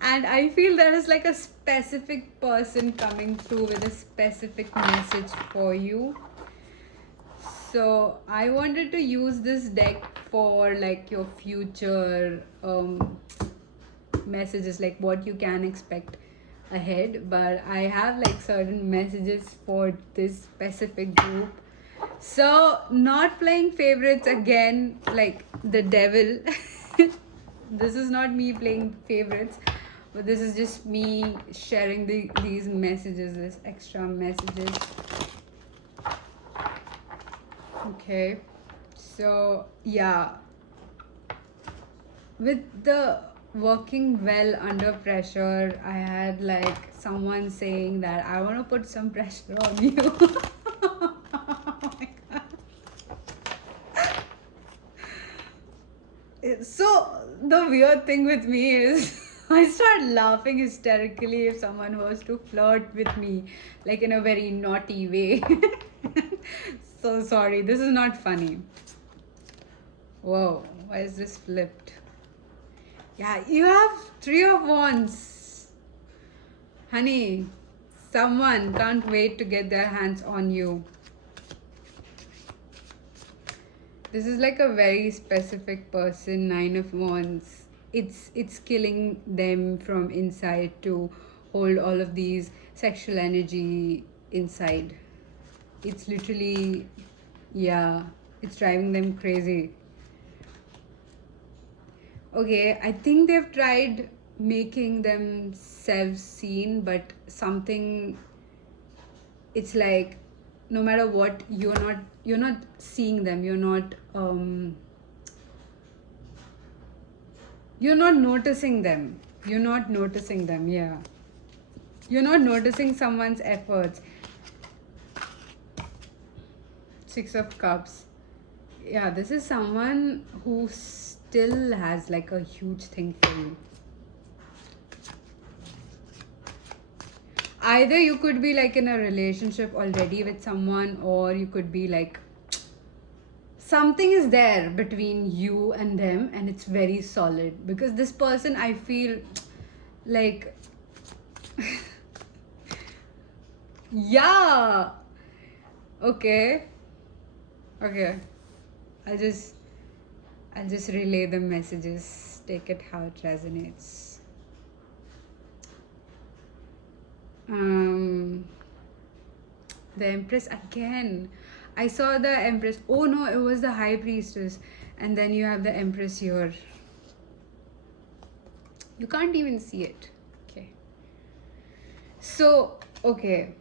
I feel there is like a specific person coming through with a specific message for you. So I wanted to use this deck for like your future messages, like what you can expect ahead. But I have like certain messages for this specific group. So not playing favorites again, like the devil. This is not me playing favorites, but this is just me sharing these messages, these extra messages. Okay, so yeah, with the working well under pressure, I had like someone saying that I want to put some pressure on you. Oh my God. So the weird thing with me is I start laughing hysterically if someone was to flirt with me, like in a very naughty way. So sorry, this is not funny. Whoa, why is this flipped? Yeah, you have 3 of Wands. Honey, someone can't wait to get their hands on you. This is like a very specific person, 9 of Wands. It's killing them from inside to hold all of these sexual energy inside. It's literally, yeah, it's driving them crazy. Okay, I think they've tried making themselves seen, but something, it's like no matter what, you're not seeing them, you're not noticing them. You're not noticing them, yeah. You're not noticing someone's efforts. 6 of Cups. Yeah, this is someone who still has like a huge thing for you. Either you could be like in a relationship already with someone, or you could be like, something is there between you and them and it's very solid, because this person, I feel like yeah, okay, I'll just relay the messages, take it how it resonates. The Empress again. I saw the Empress. Oh no, it was the High Priestess. And then you have the Empress here. You can't even see it. Okay. So, okay.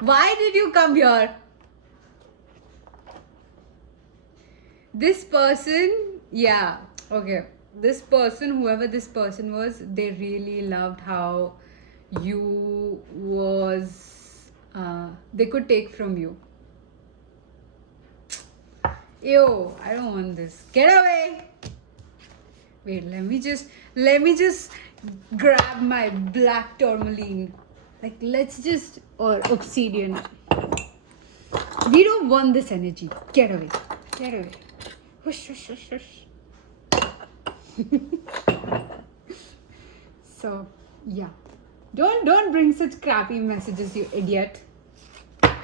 Why did you come here? This person, yeah, okay. This person, whoever this person was, they really loved how you was, they could take from you. Ew, I don't want this. Get away! Wait, let me just grab my black tourmaline. Like, let's just, or obsidian. We don't want this energy. Get away. Get away. Hush, hush, hush, hush. So, yeah. Don't bring such crappy messages, you idiot. I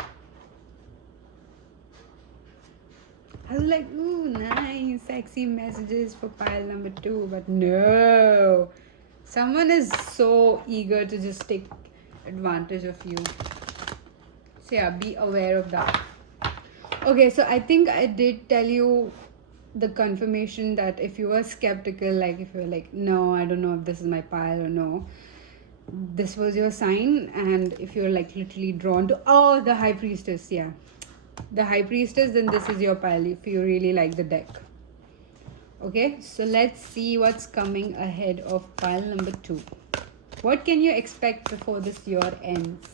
was like, ooh, nice, sexy messages for pile number 2. But no. Someone is so eager to just take advantage of you. So yeah, be aware of that. Okay, so I think I did tell you the confirmation that if you were skeptical, like if you were like, no, I don't know if this is my pile or no, this was your sign. And if you're like literally drawn to, oh, the High Priestess, yeah, the High Priestess, then this is your pile if you really like the deck. Okay, so let's see what's coming ahead of pile number 2. What can you expect before this year ends?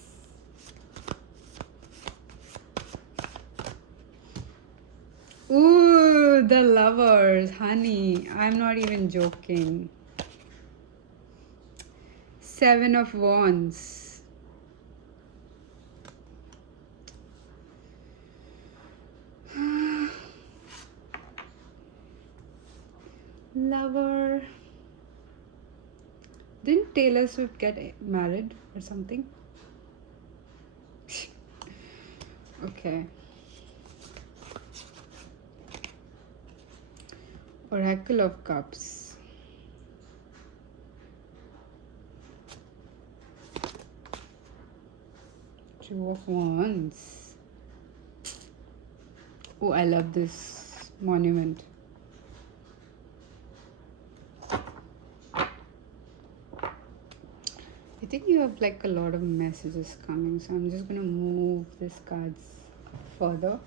Ooh, the Lovers, honey. I'm not even joking. 7 of Wands. Lover. Didn't Taylor Swift get married or something? Okay. Oracle of Cups. Two of Wands. Oh, I love this monument. I think you have like a lot of messages coming, so I'm just gonna move these cards further.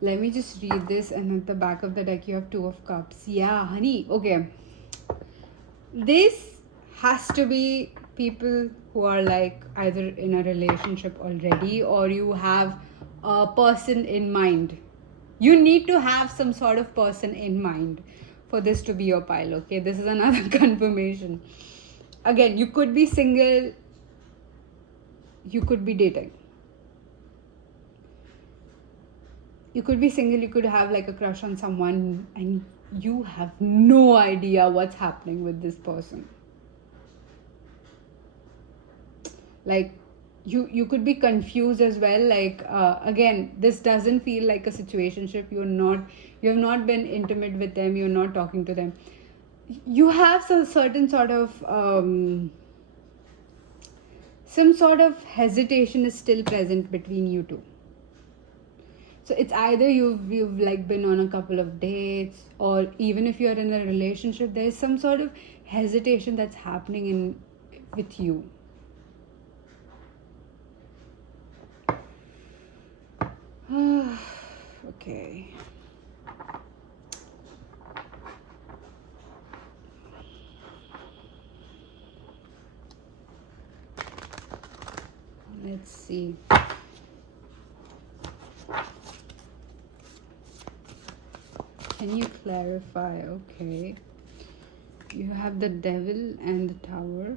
Let me just read this, and at the back of the deck you have Two of Cups. Yeah, honey. Okay. This has to be people who are like either in a relationship already or you have a person in mind. You need to have some sort of person in mind for this to be your pile, okay? This is another confirmation. Again, you could be single, you could be dating. You could be single, you could have like a crush on someone and you have no idea what's happening with this person. Like you could be confused as well. Like again, this doesn't feel like a situationship. You have not been intimate with them, you're not talking to them. You have some certain sort of some sort of hesitation is still present between you two. So it's either you've like been on a couple of dates, or even if you're in a relationship, there's some sort of hesitation that's happening in with you. Okay. Let's see. Can you clarify? Okay. You have the Devil and the Tower.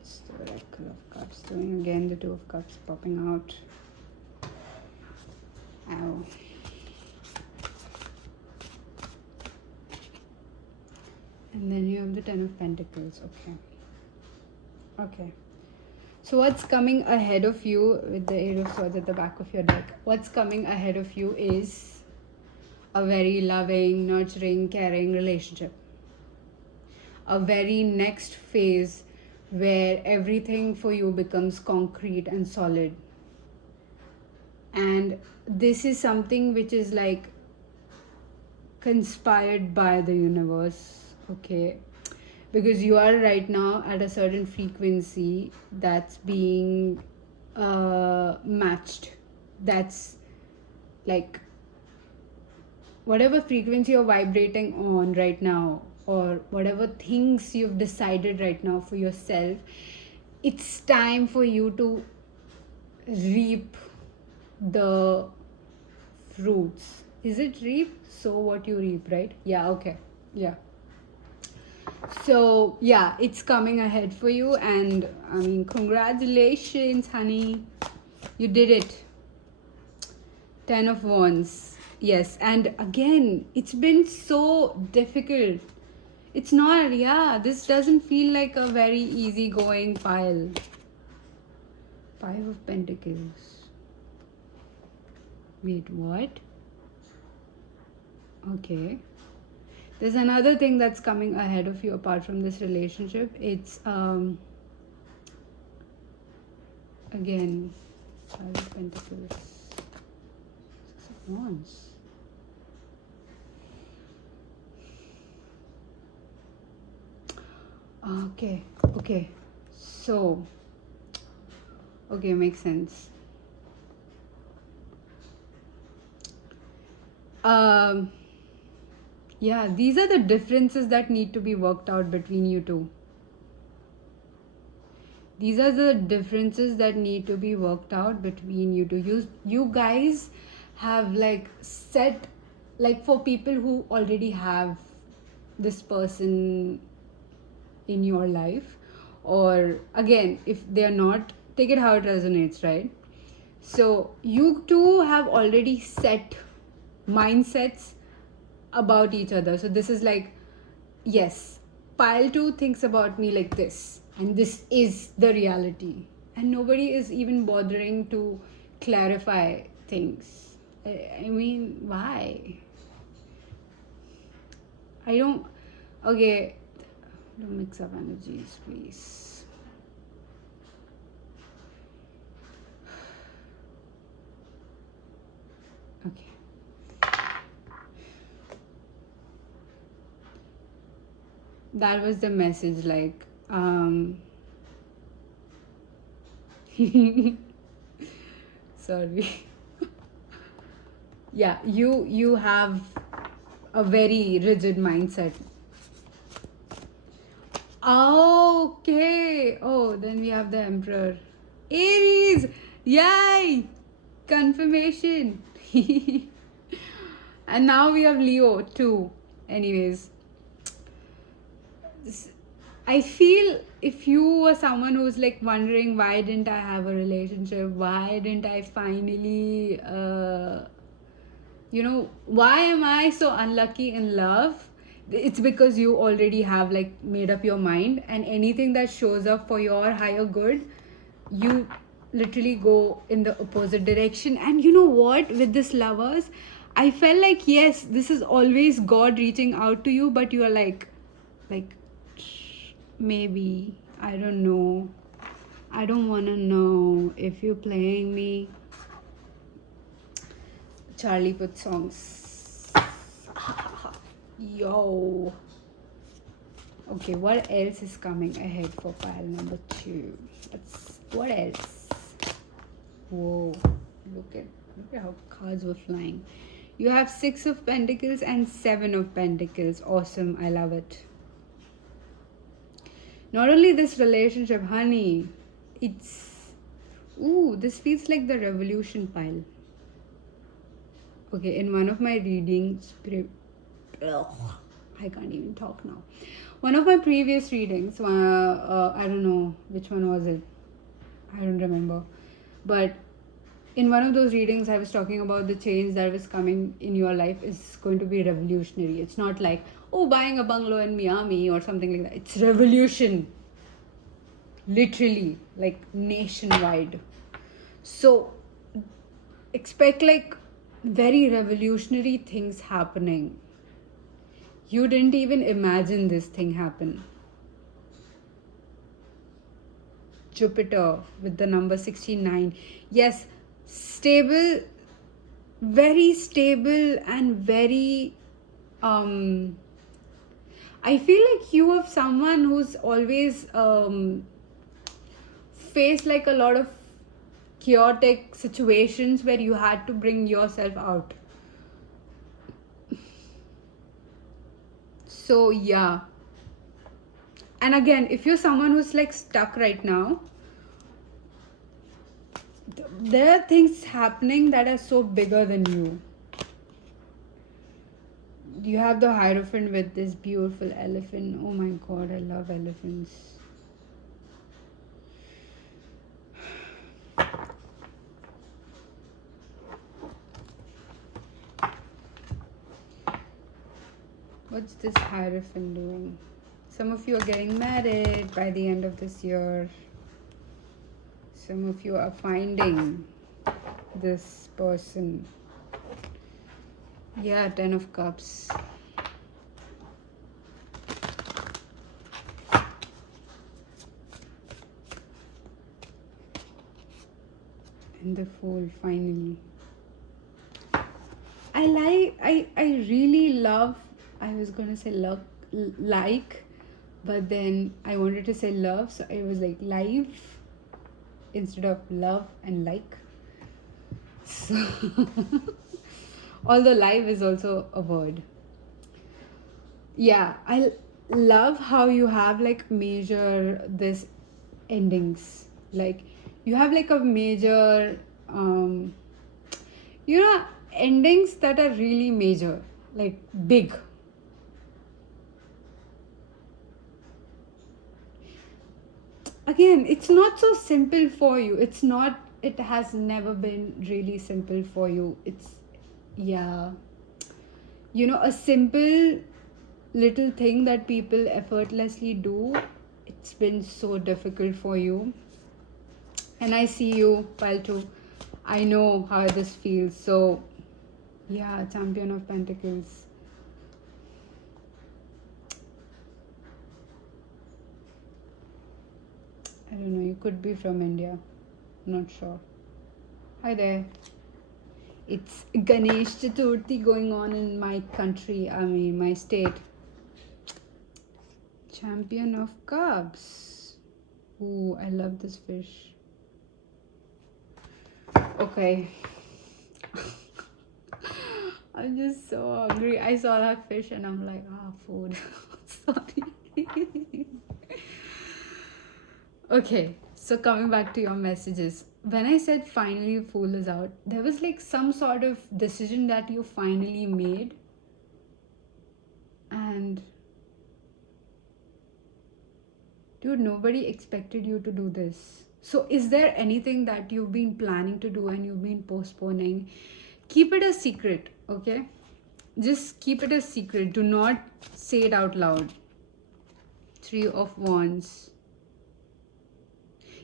It's the Oracle of Cups. Doing again the Two of Cups popping out. Ow. And then you have the Ten of Pentacles. Okay. Okay. So what's coming ahead of you with the Eight of Swords at the back of your deck? What's coming ahead of you is a very loving, nurturing, caring relationship. A very next phase where everything for you becomes concrete and solid. And this is something which is like conspired by the universe, okay? Because you are right now at a certain frequency that's being matched. That's like whatever frequency you're vibrating on right now, or whatever things you've decided right now for yourself, it's time for you to reap the fruits. Is it reap? So what you reap, right? Yeah, okay. Yeah. So yeah, it's coming ahead for you, and I mean, congratulations, honey. You did it. 10 of Wands. Yes, and again, it's been so difficult. It's not, yeah, this doesn't feel like a very easygoing pile. 5 of Pentacles. Wait, what? Okay. There's another thing that's coming ahead of you apart from this relationship. It's again 5 of Pentacles, 6 of Wands. Okay. So okay, makes sense. Yeah, these are the differences that need to be worked out between you two. These are the differences that need to be worked out between you two. You guys have like set, like for people who already have this person in your life, or again, if they are not, take it how it resonates, right? So you two have already set mindsets about each other. So this is like, yes, pile 2 thinks about me like this, and this is the reality, and nobody is even bothering to clarify things. I mean, why? I don't. Okay, don't mix up energies, please. Okay. That was the message, like, sorry. Yeah, you have a very rigid mindset. Okay. Oh, then we have the Emperor. Aries! Yay! Confirmation. And now we have Leo too. Anyways, I feel if you were someone who's like wondering, why didn't I have a relationship? Why didn't I finally, why am I so unlucky in love? It's because you already have like made up your mind, and anything that shows up for your higher good, you literally go in the opposite direction. And you know what, with this Lovers, I felt like, yes, this is always God reaching out to you, but you are like maybe, I don't know, I don't want to know if you're playing me. Charlie put songs. Yo. Okay, what else is coming ahead for pile number 2? What else? Whoa, look at how cards were flying. You have 6 of Pentacles and 7 of Pentacles. Awesome, I love it. Not only this relationship, honey, this feels like the Revolution pile. Okay, in one of my readings, I can't even talk now. One of my previous readings, I don't know which one was it. I don't remember. But in one of those readings, I was talking about the change that was coming in your life is going to be revolutionary. It's not like, oh, buying a bungalow in Miami or something like that. It's revolution. Literally, like nationwide. So expect like very revolutionary things happening. You didn't even imagine this thing happen. Jupiter with the number 69. Yes, stable, very stable, and very I feel like you have someone who's always faced like a lot of chaotic situations where you had to bring yourself out. So yeah. And again, if you're someone who's like stuck right now, there are things happening that are so bigger than you. You have the Hierophant with this beautiful elephant. Oh my god, I love elephants. What's this Hierophant doing? Some of you are getting married by the end of this year. Some of you are finding this person. Yeah, 10 of Cups. And the Fool, finally. I really love, I was gonna say like, but then I wanted to say love, so it was like live instead of love and like. So although live is also a word. Yeah, I love how you have like measure this endings. Like you have like a major endings that are really major, like big. Again, it's not so simple for you. It has never been really simple for you. It's, yeah, a simple little thing that people effortlessly do, it's been so difficult for you. And I see you, Pile too. I know how this feels. So, yeah, Champion of Pentacles. I don't know, you could be from India. Not sure. Hi there. It's Ganesh Chaturthi going on in my country, my state. Champion of Cups. Ooh, I love this fish. Okay. I'm just so hungry. I saw that fish and I'm like, food. Sorry. Okay, so coming back to your messages. When I said finally Fool is out, there was like some sort of decision that you finally made. And dude, nobody expected you to do this. So is there anything that you've been planning to do and you've been postponing? Keep it a secret, okay? Just keep it a secret. Do not say it out loud. 3 of Wands.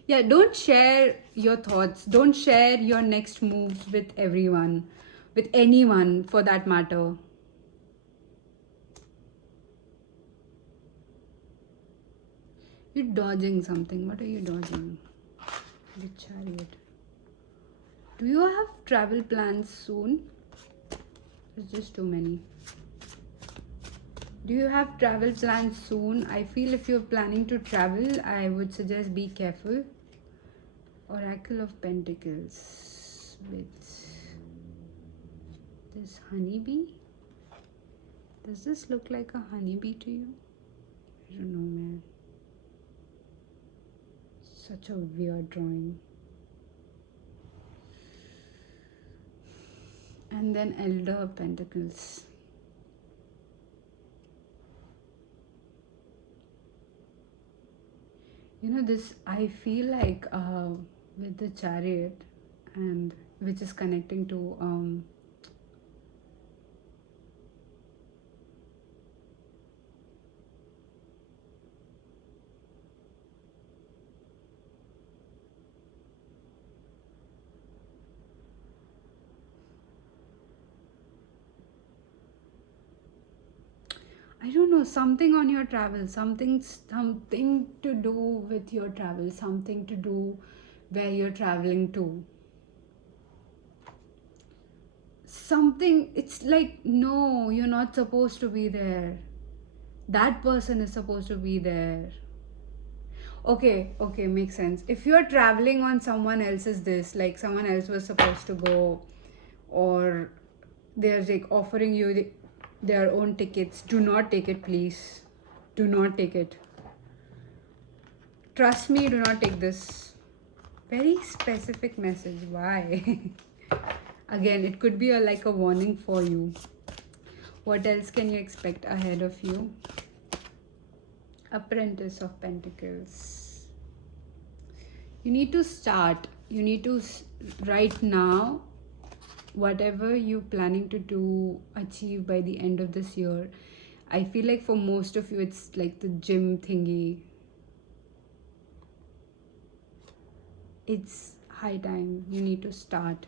Yeah, don't share your thoughts. Don't share your next moves with everyone, with anyone for that matter. You're dodging something. What are you dodging? The Chariot. Do you have travel plans soon? There's just too many. Do you have travel plans soon? I feel if you're planning to travel, I would suggest be careful. Oracle of Pentacles with this honeybee. Does this look like a honeybee to you? I don't know, man. Such a weird drawing. And then Elder of Pentacles. This, I feel like with the Chariot, and which is connecting to I don't know, something on your travel, something to do with your travel, something to do where you're traveling to. Something, it's like, no, you're not supposed to be there. That person is supposed to be there. Okay, makes sense. If you're traveling on someone else's this, like someone else was supposed to go, or they're like offering you their own tickets, do not take it, please. Do not take it. Trust me, do not take this. Very specific message. Why? Again, it could be like a warning for you. What else can you expect ahead of you? Apprentice of Pentacles. You need to start. You need to, right now, whatever you're planning to do, achieve by the end of this year. I feel like for most of you, it's like the gym thingy. It's high time. You need to start.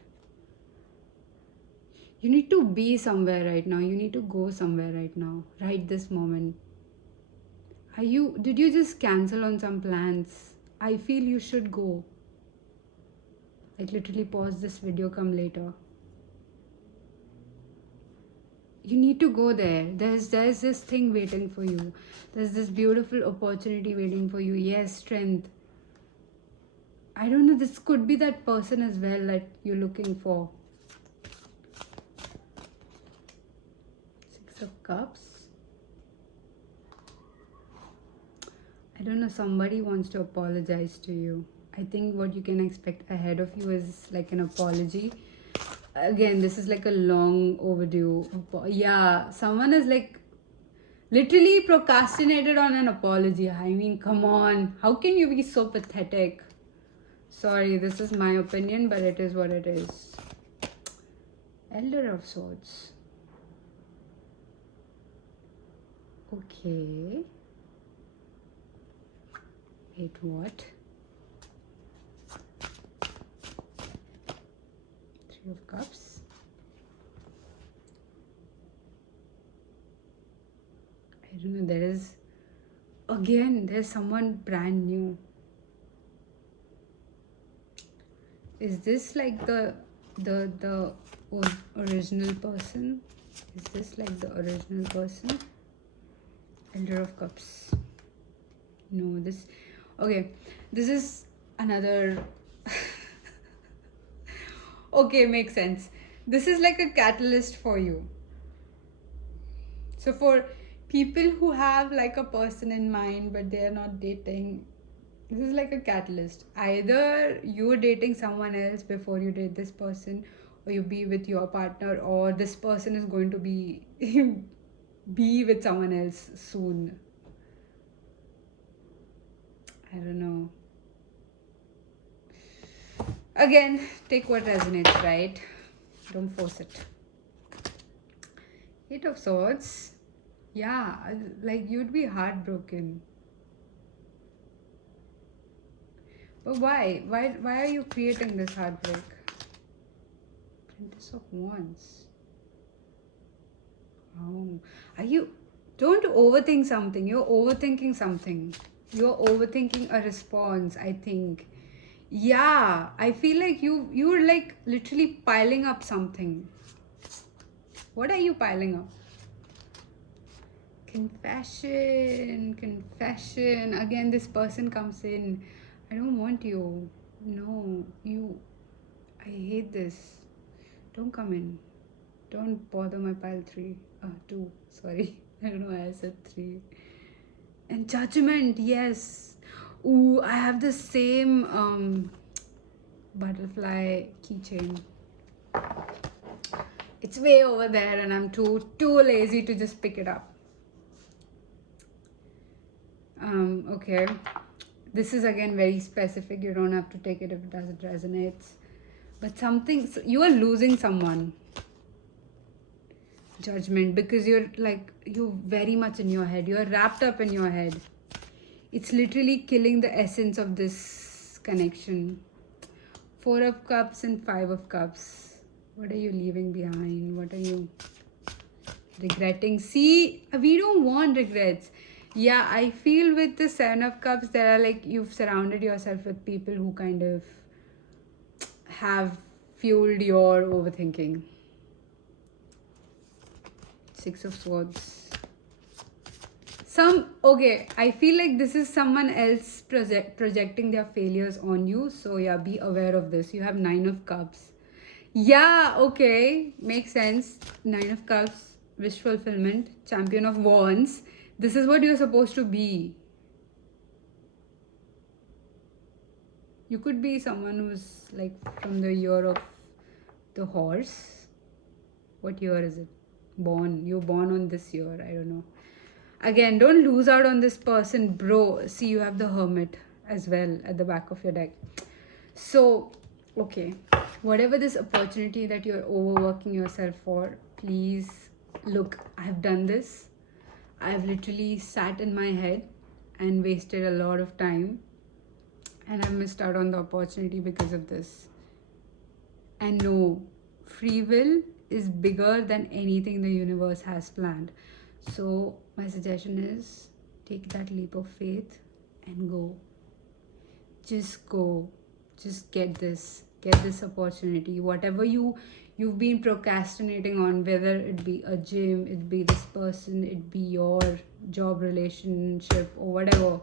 You need to be somewhere right now. You need to go somewhere right now. Right this moment. Did you just cancel on some plans? I feel you should go. Like literally pause this video, come later. You need to go there. There's this thing waiting for you. There's this beautiful opportunity waiting for you. Yes, strength. I don't know, this could be that person as well that you're looking for. 6 of Cups. I don't know, somebody wants to apologize to you. I think what you can expect ahead of you is like an apology. Again, this is like a long overdue. Yeah, someone is like literally procrastinated on an apology. I mean, come on. How can you be so pathetic? Sorry, this is my opinion, but it is what it is. Elder of Swords. Okay. Wait, what? Three of Cups. I don't know, there is... Again, there's someone brand new. Is this like the original person? Is this like the original person? Elder of Cups. No, this... Okay, this is another... Okay, makes sense. This is like a catalyst for you. So for people who have like a person in mind but they are not dating, this is like a catalyst. Either you're dating someone else before you date this person, or you be with your partner, or this person is going to be be with someone else soon. I don't know. Again, take what resonates, right? Don't force it. Eight of Swords. Yeah, like you'd be heartbroken. But why? Why are you creating this heartbreak? Princess of Wands. Oh, are you... Don't overthink something. You're overthinking something. You're overthinking a response, I think. Yeah, I feel like you're like literally piling up something. What are you piling up? Confession. Again, this person comes in. I don't want you. No, you... I hate this. Don't come in. Don't bother my pile 3. 2. Sorry. I don't know why I said 3. And Judgment, yes. Ooh, I have the same butterfly keychain. It's way over there and I'm too lazy to just pick it up. Okay. This is again very specific. You don't have to take it if it doesn't resonate. But something... You are losing someone. Judgment, because you're very much in your head. You're wrapped up in your head. It's literally killing the essence of this connection. 4 of Cups and 5 of Cups. What are you leaving behind? What are you regretting? See, we don't want regrets. Yeah, I feel with the 7 of Cups, there are like, you've surrounded yourself with people who kind of have fueled your overthinking. 6 of Swords. Okay, I feel like this is someone else projecting their failures on you. So yeah, be aware of this. You have 9 of Cups. Yeah, okay, makes sense. 9 of Cups, wish fulfillment, Champion of Wands. This is what you're supposed to be. You could be someone who's like from the year of the horse. What year is it? You're born on this year. I don't know. Again, don't lose out on this person, bro. See, you have the Hermit as well at the back of your deck. So, okay, whatever this opportunity that you're overworking yourself for, please look, I've done this. I've literally sat in my head and wasted a lot of time, and I've missed out on the opportunity because of this. And no, free will is bigger than anything the universe has planned. So my suggestion is take that leap of faith and go. Just go. Just get this opportunity. Whatever you've been procrastinating on, whether it be a gym, it be this person, it be your job relationship or whatever.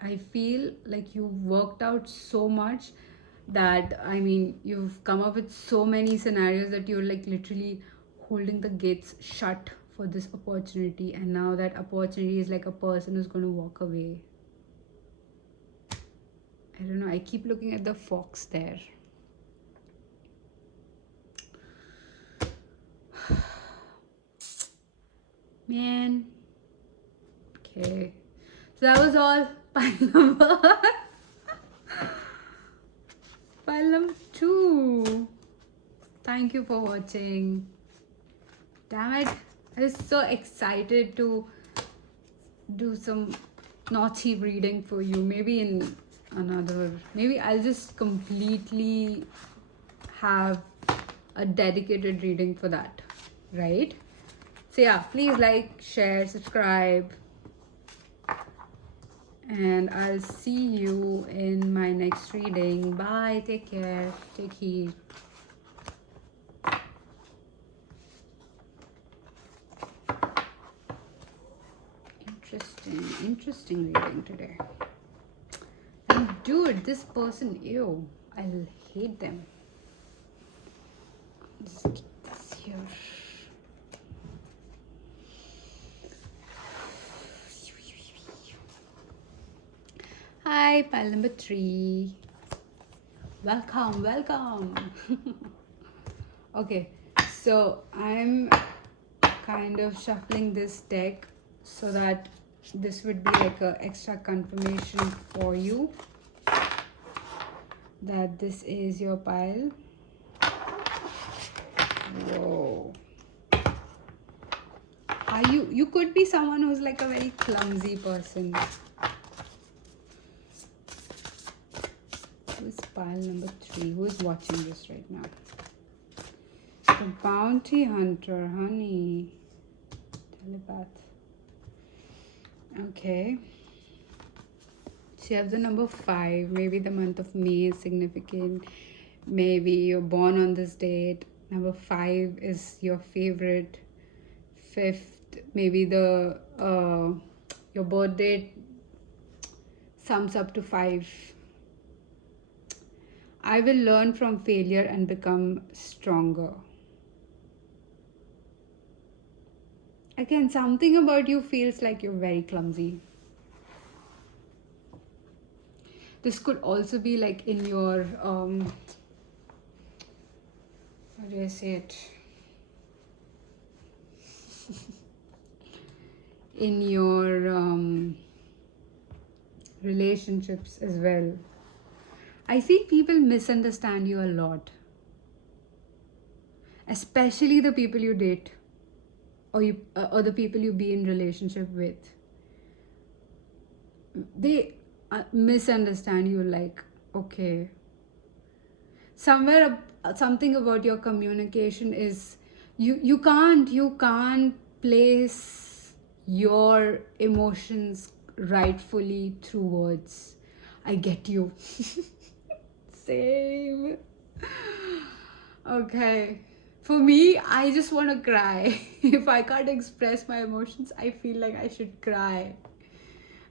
I feel like you've worked out so much that, I mean, you've come up with so many scenarios that you're like literally holding the gates shut for this opportunity, and now that opportunity is like a person who's going to walk away. I don't know, I keep looking at the fox there. Man. Okay. So that was all. Pile number 2. Thank you for watching. Damn it. I was so excited to do some naughty reading for you. Maybe in another. Maybe I'll just completely have a dedicated reading for that. Right? So yeah, please like, share, subscribe. And I'll see you in my next reading. Bye. Take care. Take heed. Interesting reading today. And dude, this person, ew. I'll hate them. Just keep this here. Hi, pile number 3. Welcome. Okay, so I'm kind of shuffling this deck so that this would be like a extra confirmation for you that this is your pile. Whoa. You could be someone who's like a very clumsy person. Who's pile number 3? Who is watching this right now? The bounty hunter, honey. Telepath. Okay. So you have the number 5. Maybe the month of May is significant. Maybe you're born on this date. Number 5 is your favorite. 5th, maybe the your birth date sums up to 5. I will learn from failure and become stronger. Again, something about you feels like you're very clumsy. This could also be like in your, how do I say it? In your relationships as well. I feel people misunderstand you a lot. Especially the people you date. Or the people you be in relationship with. They misunderstand you, like, okay, somewhere something about your communication is you can't place your emotions rightfully through words. I get you. Same. Okay. For me, I just want to cry. If I can't express my emotions, I feel like I should cry.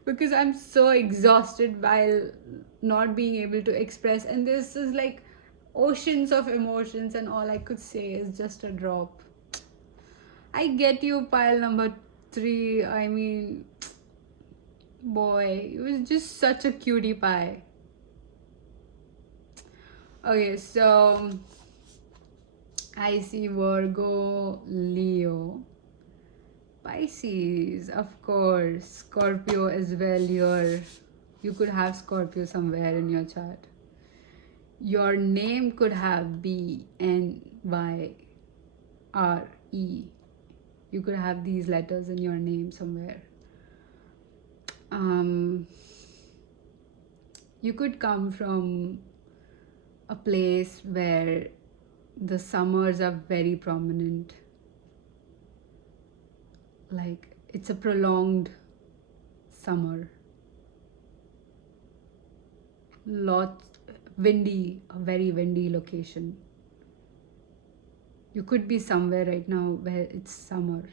Because I'm so exhausted while not being able to express. And this is like oceans of emotions, and all I could say is just a drop. I get you, pile number 3. I mean, boy, it was just such a cutie pie. Okay, so I see Virgo, Leo, Pisces, of course, Scorpio as well. You could have Scorpio somewhere in your chart. Your name could have BNYRE. You could have these letters in your name somewhere. You could come from a place where the summers are very prominent. Like, it's a prolonged summer. A very windy location. You could be somewhere right now where it's summer.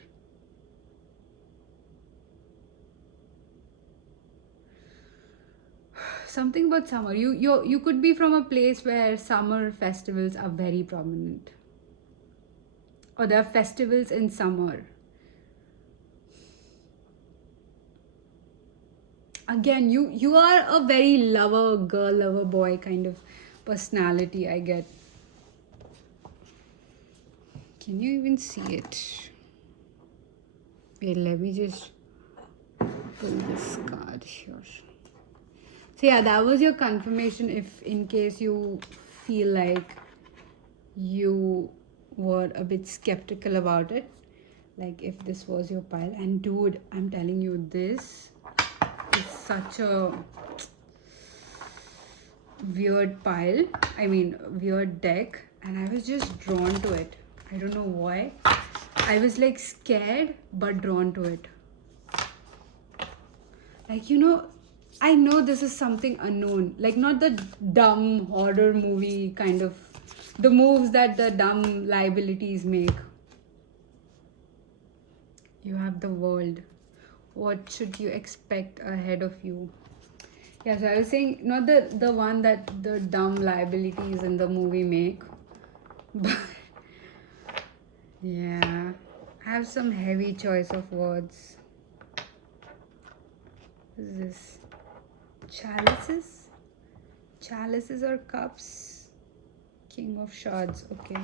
Something about summer. You could be from a place where summer festivals are very prominent. Or there are festivals in summer. Again, you are a very lover girl, lover boy kind of personality, I get. Can you even see it? Wait, let me just pull this card here. So yeah, that was your confirmation, if in case you feel like you were a bit skeptical about it, like if this was your pile. And dude, I'm telling you, this is such a weird pile, I mean weird deck, and I was just drawn to it. I don't know why. I was like scared but drawn to it. Like, I know this is something unknown, like not the dumb horror movie kind of, the moves that the dumb liabilities make. You have the world. What should you expect ahead of you? Yeah, so I was saying, not the one that the dumb liabilities in the movie make, but yeah, I have some heavy choice of words. What is this? Chalices? Chalices or cups? King of shards. Okay.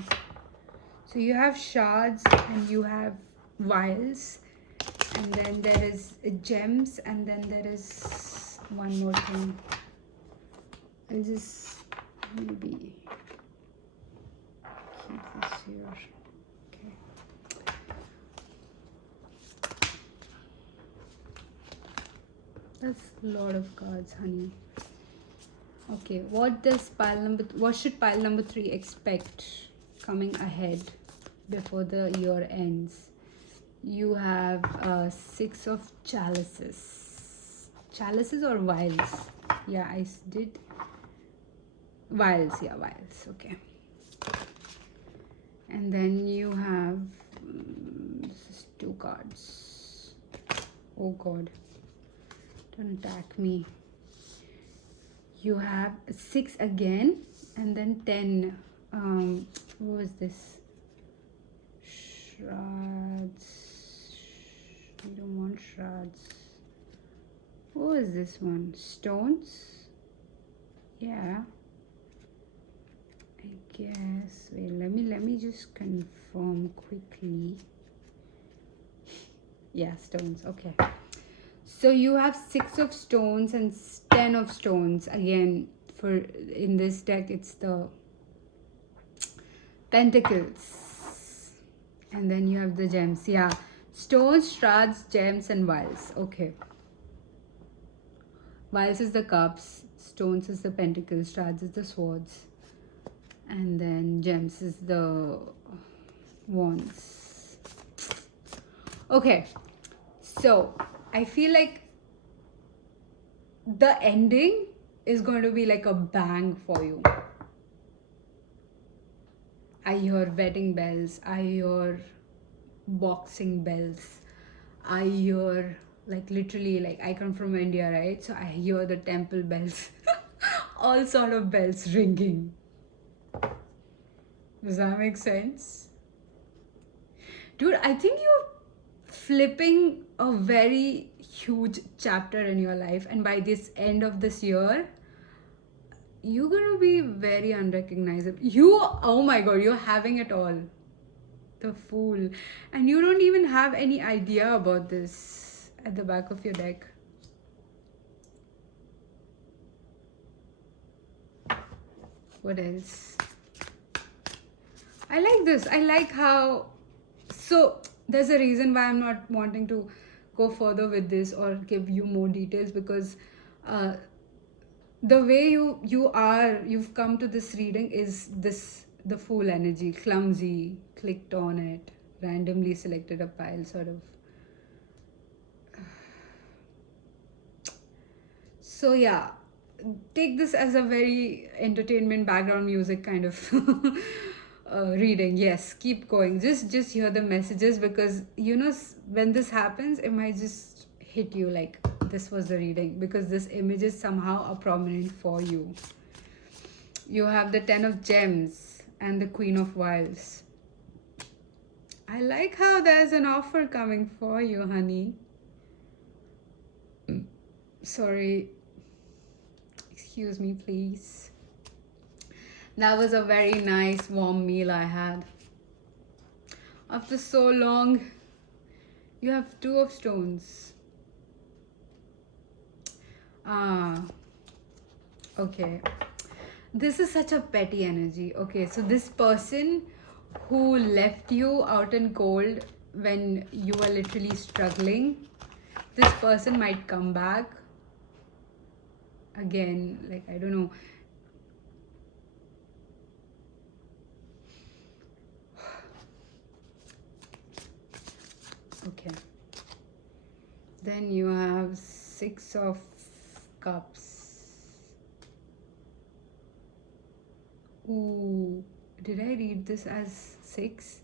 So you have shards and you have vials, and then there is gems, and then there is one more thing. I'll just maybe keep this here. Okay. That's a lot of cards, honey. Okay, what should pile number 3 expect coming ahead before the year ends? You have 6 of chalices. Chalices or vials? Yeah, I did vials. Yeah, vials. Okay. And then you have this is 2 cards. Oh god, don't attack me. You have 6 again, and then 10. What was this? Shards. We don't want shards. What was this one? Stones? Yeah, I guess. Wait, let me just confirm quickly. Yeah, stones. Okay. So you have 6 of stones and 10 of stones. Again, for in this deck, it's the pentacles. And then you have the gems. Yeah. Stones, shards, gems, and vials. Okay. Vials is the cups. Stones is the pentacles. Shards is the swords. And then gems is the wands. Okay. So I feel like the ending is going to be like a bang for you. I hear wedding bells, I hear boxing bells, I hear like literally, like I come from India, right? So I hear the temple bells, all sort of bells ringing. Does that make sense? Dude, I think you're flipping a very huge chapter in your life, and by this end of this year, you're gonna be very unrecognizable. Oh my god, you're having it all. The Fool. And you don't even have any idea about this at the back of your deck. What else? I like this. I like how... So, there's a reason why I'm not wanting to go further with this or give you more details, because the way you've come to this reading is this, the Fool energy. Clumsy, clicked on it, randomly selected a pile, sort of. So yeah, take this as a very entertainment background music kind of reading. Yes, keep going. Just hear the messages, because when this happens, it might just hit you like this was the reading, because this image is somehow a prominent for you. You have the 10 of gems and the Queen of Vials. I like how there's an offer coming for you, honey. Sorry, excuse me, please. That was a very nice warm meal I had. After so long, you have two of stones. Ah, okay. This is such a petty energy. Okay, so this person who left you out in cold when you were literally struggling, this person might come back again. Like, I don't know. Okay. Then you have Six of Cups. Ooh, did I read this as 6?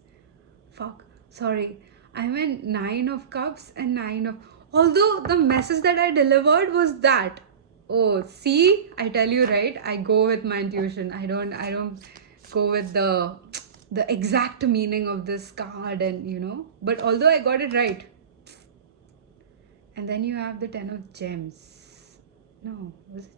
Fuck. Sorry. I meant 9 of Cups and 9 of. Although the message that I delivered was that. Oh, see? I tell you, right? I go with my intuition. I don't go with the exact meaning of this card and. But although I got it right. And then you have the 10 of Gems. No, was it?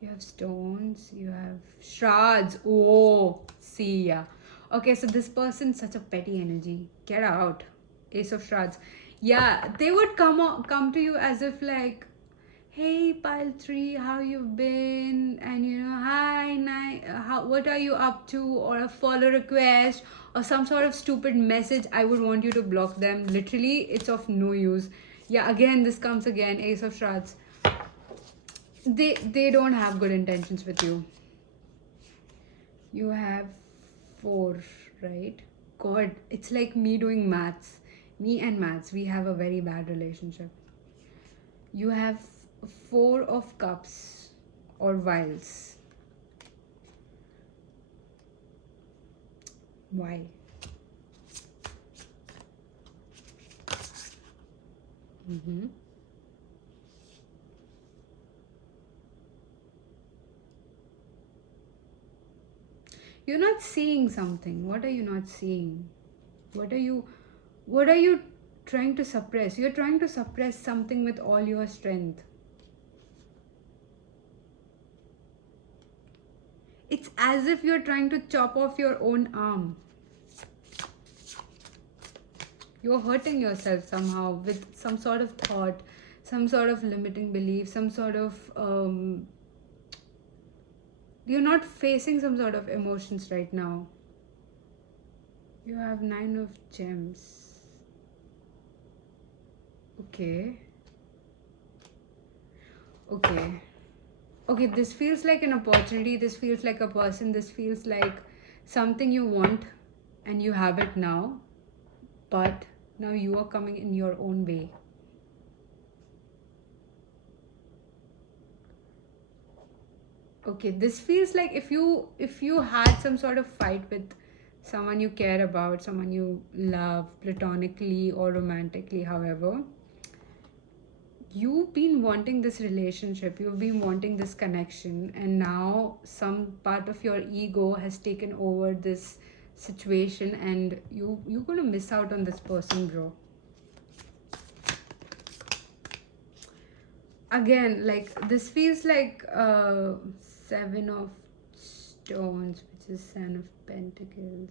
You have stones, you have shards. Oh, see, yeah. Okay, so this person's such a petty energy. Get out. Ace of Shards. Yeah, they would come to you as if like, hey, pile three, how you've been, and hi, what are you up to, or a follow request, or some sort of stupid message. I would want you to block them. Literally, it's of no use. Yeah, again, this comes again. Ace of Shards. They don't have good intentions with you. You have 4, right? God, it's like me doing maths. Me and maths, we have a very bad relationship. You have 4 of Cups or vials. Why? Mm-hmm. You're not seeing something. What are you not seeing? What are you trying to suppress? You're trying to suppress something with all your strength. It's as if you're trying to chop off your own arm. You're hurting yourself somehow with some sort of thought, some sort of limiting belief, some sort of you're not facing some sort of emotions right now. You have 9 of Gems. Okay. Okay, this feels like an opportunity, this feels like a person, this feels like something you want and you have it now, but now you are coming in your own way. Okay, this feels like if you had some sort of fight with someone you care about, someone you love platonically or romantically, however, you've been wanting this relationship, you've been wanting this connection, and now some part of your ego has taken over this situation, and you're gonna miss out on this person, bro. Again, like this feels like 7 of Stones, which is 10 of Pentacles.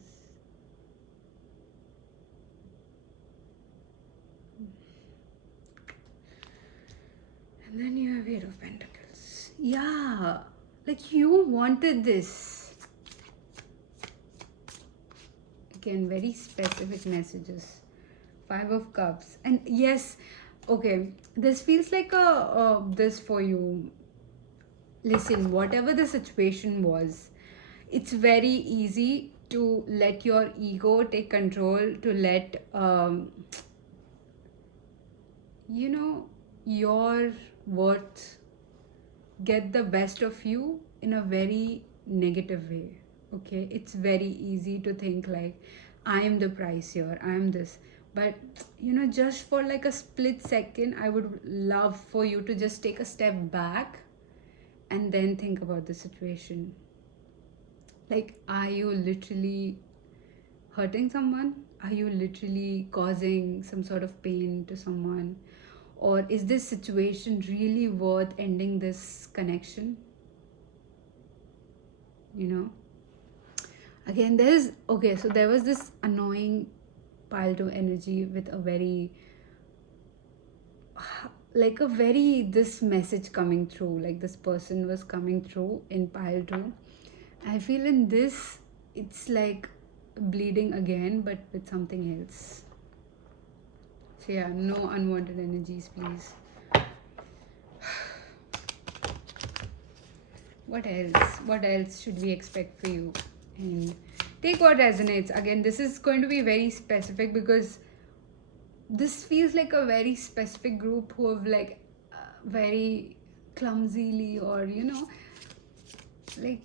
And then you have 8 of Pentacles. Yeah, like you wanted this. Again, very specific messages. 5 of Cups. And yes, okay, this feels like this for you. Listen, whatever the situation was, it's very easy to let your ego take control, to let your worth get the best of you in a very negative way. Okay, it's very easy to think like, I am the price here, I am this. But just for like a split second, I would love for you to just take a step back and then think about the situation. Like, are you literally hurting someone? Are you literally causing some sort of pain to someone? Or is this situation really worth ending this connection? You know, again, so there was this annoying pile 2 energy with a very, this message coming through, like this person was coming through in pile 2. I feel in this, it's like bleeding again, but with something else. So yeah, no unwanted energies, please. What else? What else should we expect for you? And take what resonates. Again, this is going to be very specific because this feels like a very specific group who have very clumsily, or like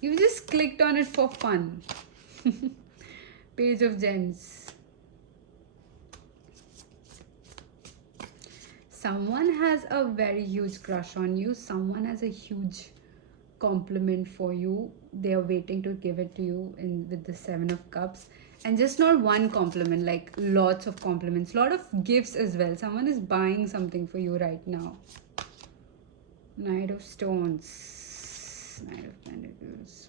you just clicked on it for fun. Page of Gems. Someone has a very huge crush on you. Someone has a huge compliment for you. They are waiting to give it to you with the 7 of Cups. And just not one compliment, like lots of compliments, lot of gifts as well. Someone is buying something for you right now. Knight of Stones, Knight of Pentacles.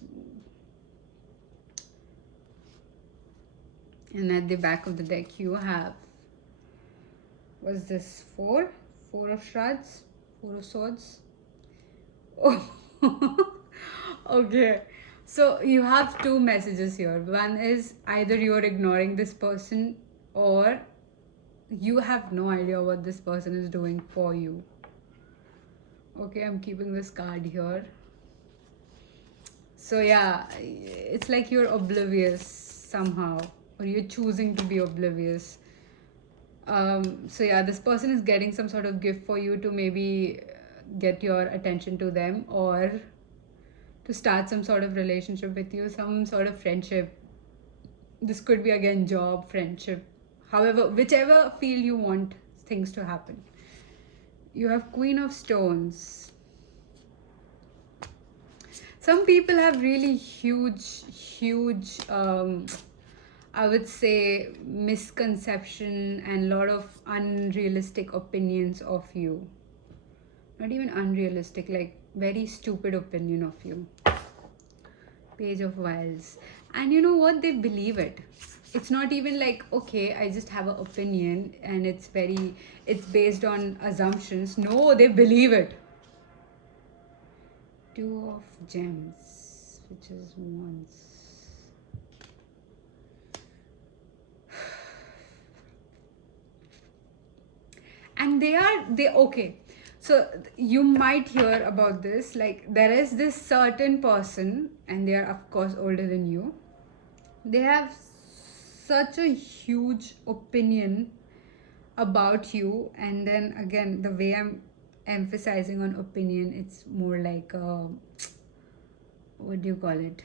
And at the back of the deck you have, what's this, 4 of Swords, 4 of Swords. Oh. Okay, so you have 2 messages here. One is either you are ignoring this person, or you have no idea what this person is doing for you. Okay, I'm keeping this card here. So yeah, it's like you're oblivious somehow, or you're choosing to be oblivious. So yeah, this person is getting some sort of gift for you to maybe get your attention to them, or to start some sort of relationship with you, some sort of friendship. This could be again job, friendship, however, whichever field you want things to happen. You have Queen of Stones. Some people have really huge I would say misconception and lot of unrealistic opinions of you. Not even unrealistic, like very stupid opinion of you. Page of Wands. And you know what? They believe it. It's not even like, okay, I just have an opinion and it's based on assumptions. No, they believe it. 2 of Gems, which is Wands. And okay, so you might hear about this, like there is this certain person, and they are of course older than you. They have such a huge opinion about you, and then again, the way I'm emphasizing on opinion, it's more like what do you call it,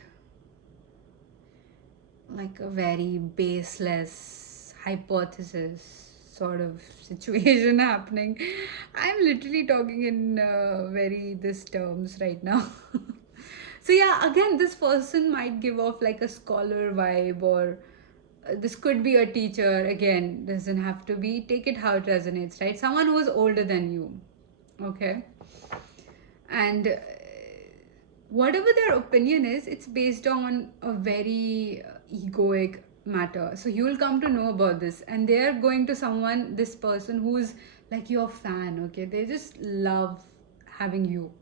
like a very baseless hypothesis sort of situation happening. I'm literally talking in very this terms right now. So yeah, again, this person might give off like a scholar vibe, or this could be a teacher. Again, doesn't have to be, take it how it resonates, right? Someone who is older than you. Okay, and whatever their opinion is, it's based on a very egoic matter. So you will come to know about this, and they are going to this person who's like your fan. Okay, they just love having you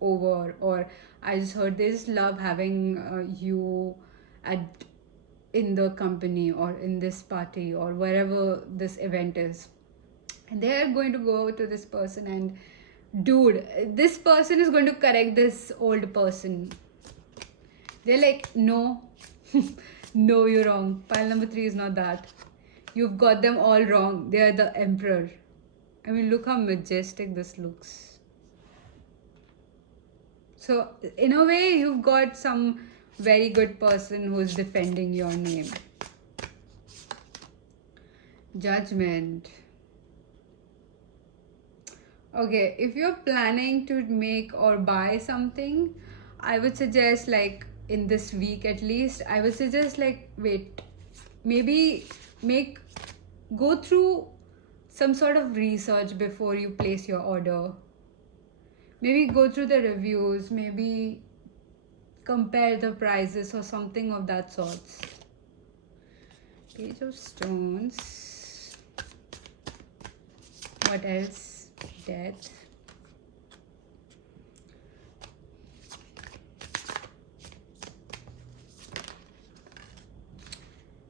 over, or I just heard they just love having you in the company, or in this party, or wherever this event is. And they are going to go to this person, and dude, this person is going to correct this old person. They're like, no, no, you're wrong. Pile number 3 is not that. You've got them all wrong. They are the emperor. I mean, look how majestic this looks. So, in a way, you've got some very good person who's defending your name. Judgment. Okay, if you're planning to make or buy something, I would suggest, like in this week at least, I would suggest like wait, maybe go through some sort of research before you place your order. Maybe go through the reviews, maybe compare the prices or something of that sorts. Page of Stones. What else? Death.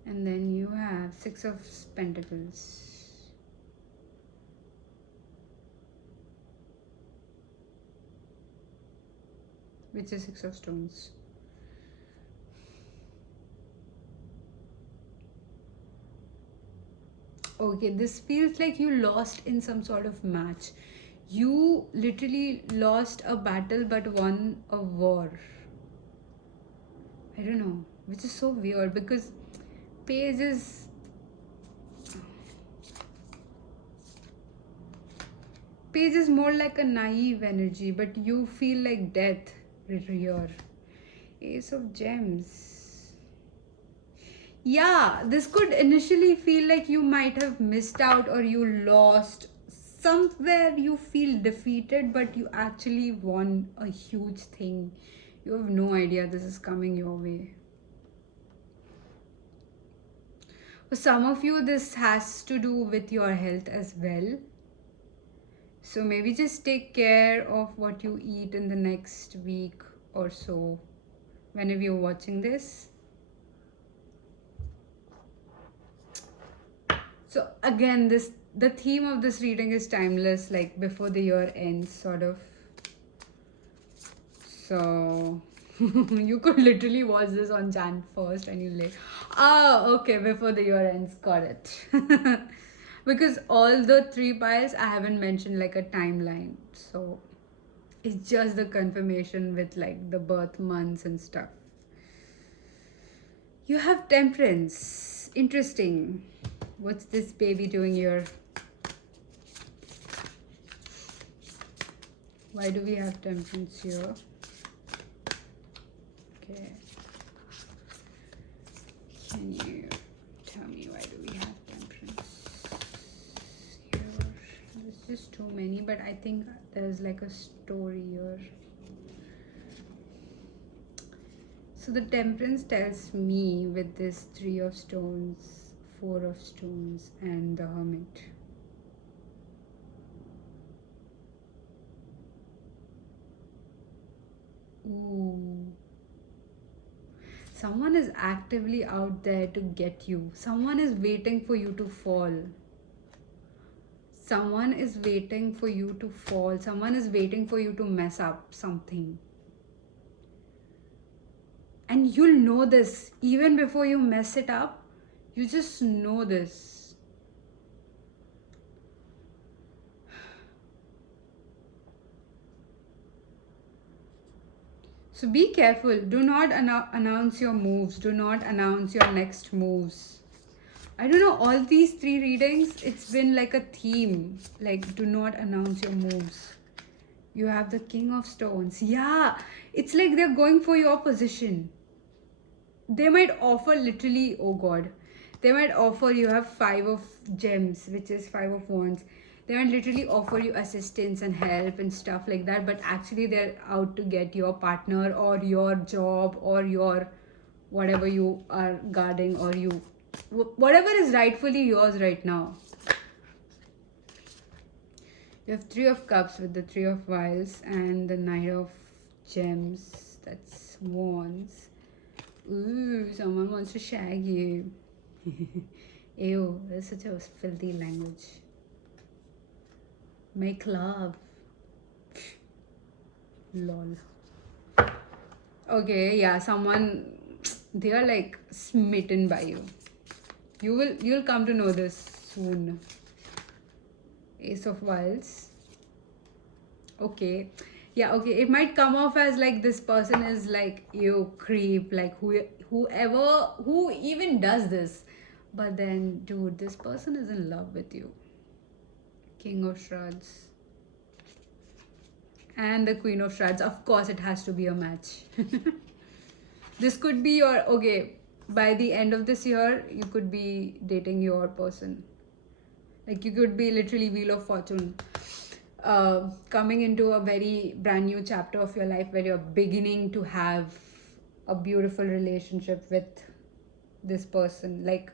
And then you have Six of Pentacles. Which is Six of Stones. Okay, this feels like you lost in some sort of match. You literally lost a battle but won a war. I don't know, which is so weird because Page is more like a naive energy, but you feel like death here. Ace of Gems. Yeah, this could initially feel like you might have missed out or you lost. Somewhere you feel defeated, but you actually won a huge thing. You have no idea this is coming your way. For some of you, this has to do with your health as well. So maybe just take care of what you eat in the next week or so, whenever you're watching this. So again, the theme of this reading is timeless, like before the year ends, sort of. So you could literally watch this on Jan 1st and you're like, okay, before the year ends, got it. Because all the 3 piles, I haven't mentioned like a timeline. So it's just the confirmation with like the birth months and stuff. You have Temperance. Interesting. What's this baby doing here? Why do we have Temperance here? Okay. Can you tell me why do we have Temperance here? There's just too many, but I think there's like a story here. So the Temperance tells me with this 3 of Stones, 4 of Stones, and the Hermit. Ooh. Someone is actively out there to get you. Someone is waiting for you to fall. Someone is waiting for you to fall. Someone is waiting for you to mess up something. And you'll know this even before you mess it up. You just know this. So be careful. Do not announce your moves. Do not announce your next moves. I don't know, all these 3 readings, it's been like a theme. Like, do not announce your moves. You have the King of Stones. Yeah, it's like they're going for your position. They might offer literally, oh God. They might offer, you have 5 of Gems, which is 5 of Wands. They might literally offer you assistance and help and stuff like that, but actually they're out to get your partner or your job or your whatever you are guarding, or you whatever is rightfully yours right now. You have 3 of Cups with the 3 of Vials and the Knight of Gems. That's Wands. Ooh, someone wants to shag you. Ew, that's such a filthy language. Make love. Lol. Okay, yeah, someone, they are like smitten by you. You'll come to know this soon. Ace of Vials. Okay. Yeah, okay. It might come off as like this person is like, you creep, like who even does this. But then, dude, this person is in love with you. King of Swords. And the Queen of Swords. Of course, it has to be a match. This could be your, okay, by the end of this year, you could be dating your person. Like you could be literally Wheel of Fortune, coming into a very brand new chapter of your life where you're beginning to have a beautiful relationship with this person, like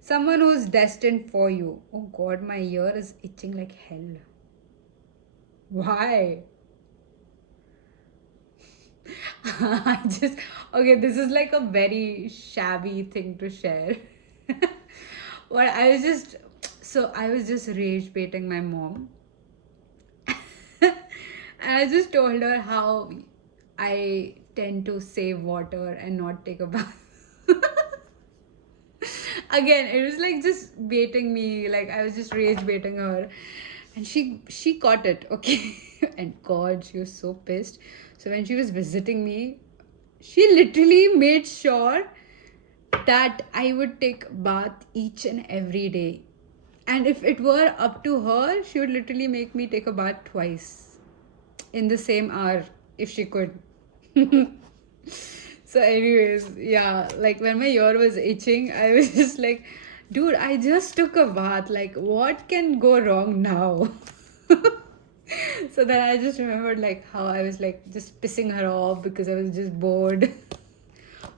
someone who's destined for you. Oh god, my ear is itching like hell. Why? I just, okay, this is like a very shabby thing to share. Well, I was just rage baiting my mom. And I just told her how I tend to save water and not take a bath. Again, it was like just baiting me, like I was just rage baiting her. And she caught it, okay? And god, she was so pissed. So when she was visiting me, she literally made sure that I would take bath each and every day. And if it were up to her, she would literally make me take a bath twice in the same hour if she could. So, anyways, yeah, like when my ear was itching, I was just like, dude, I just took a bath. Like, what can go wrong now? So then I just remembered like how I was like just pissing her off because I was just bored.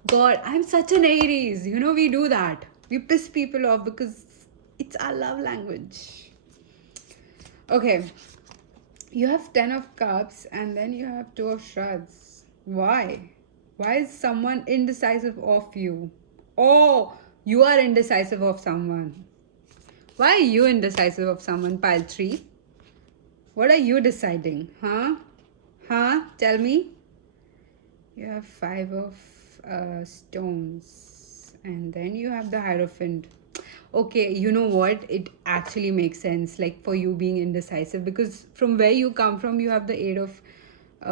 God, I'm such an Aries. You know, we do that. We piss people off because it's our love language. Okay. You have 10 of cups and then you have 2 of shards. Why? Why is someone indecisive of you? Oh, you are indecisive of someone. Why are you indecisive of someone, pile 3? What are you deciding? Huh? Huh? Tell me. You have 5 of stones. And then you have the Hierophant. Okay, you know what? It actually makes sense, like for you being indecisive, because from where you come from, you have the 8 of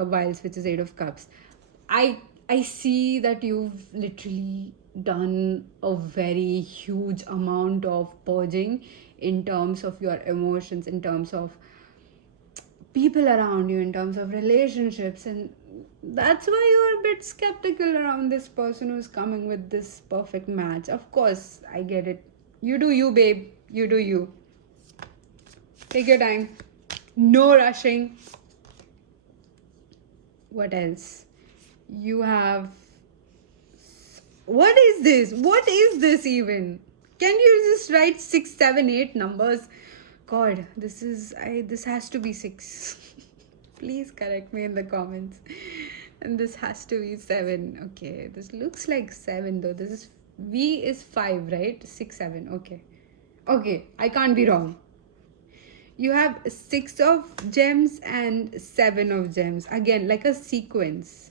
vials, which is 8 of cups. I see that you've literally done a very huge amount of purging in terms of your emotions, in terms of people around you, in terms of relationships, and that's why you're a bit skeptical around this person who's coming with this perfect match. Of course, I get it. You do you, babe. You do you. Take your time. No rushing. What else? You have. What is this? What is this even? Can you just write 6, 7, 8 numbers? God, this has to be 6. Please correct me in the comments. And this has to be 7. Okay, this looks like 7 though. This is V is 5, right? 6, 7. Okay. Okay, I can't be wrong. You have 6 of gems and 7 of gems. Again, like a sequence.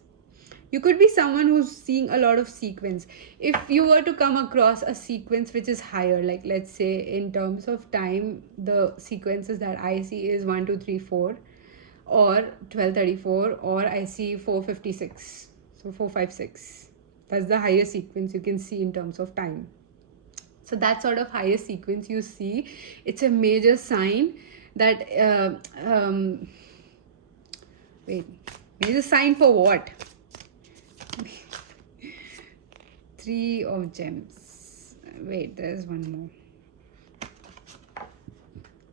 You could be someone who's seeing a lot of sequence. If you were to come across a sequence which is higher, like let's say in terms of time, the sequences that I see is 1, 2, 3, 4 or 1234, or I see 456. So 456. That's the highest sequence you can see in terms of time. So that sort of highest sequence you see, it's a major sign that major sign for what? 3 of gems. Wait, there's one more.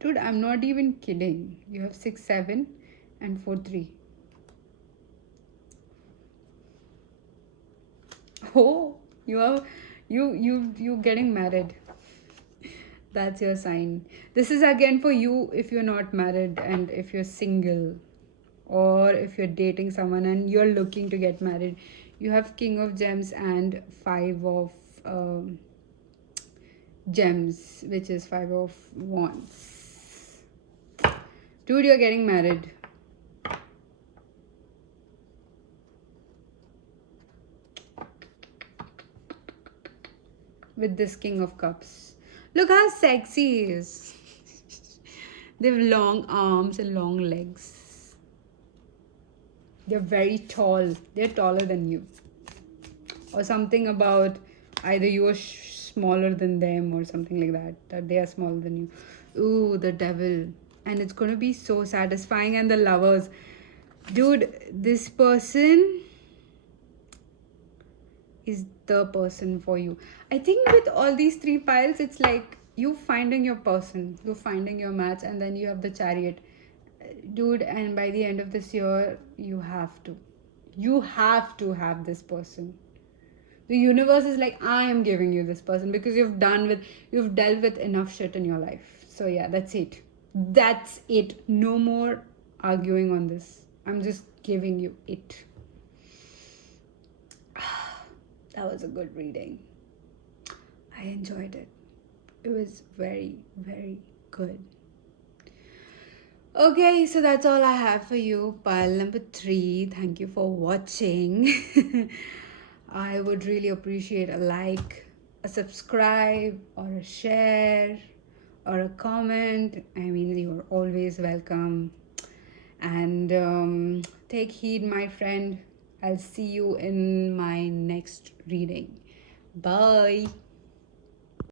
Dude, I'm not even kidding. You have 6, 7 and 4, 3. Oh, you getting married. That's your sign. This is again for you if you're not married and if you're single, or if you're dating someone and you're looking to get married. You have King of Gems and 5 of gems, which is 5 of wands. Dude, you're getting married. With this King of Cups. Look how sexy he is. They have long arms and long legs. They're very tall. They're taller than you. Or something about either you are smaller than them or something like that. That they are smaller than you. Ooh, the devil. And it's going to be so satisfying. And the lovers. Dude, this person is the person for you. I think with all these 3 piles, it's like you finding your person, you finding your match, and then you have the chariot, dude. And by the end of this year, you have to have this person. The universe is like, I am giving you this person because you've dealt with enough shit in your life. So yeah, that's it, no more arguing on this. I'm just giving you it. That was a good reading. I enjoyed it. It was very, very good. Okay, so that's all I have for you. Pile number 3. Thank you for watching. I would really appreciate a like, a subscribe, or a share, or a comment. I mean, you're always welcome. And take heed, my friend. I'll see you in my next reading. Bye.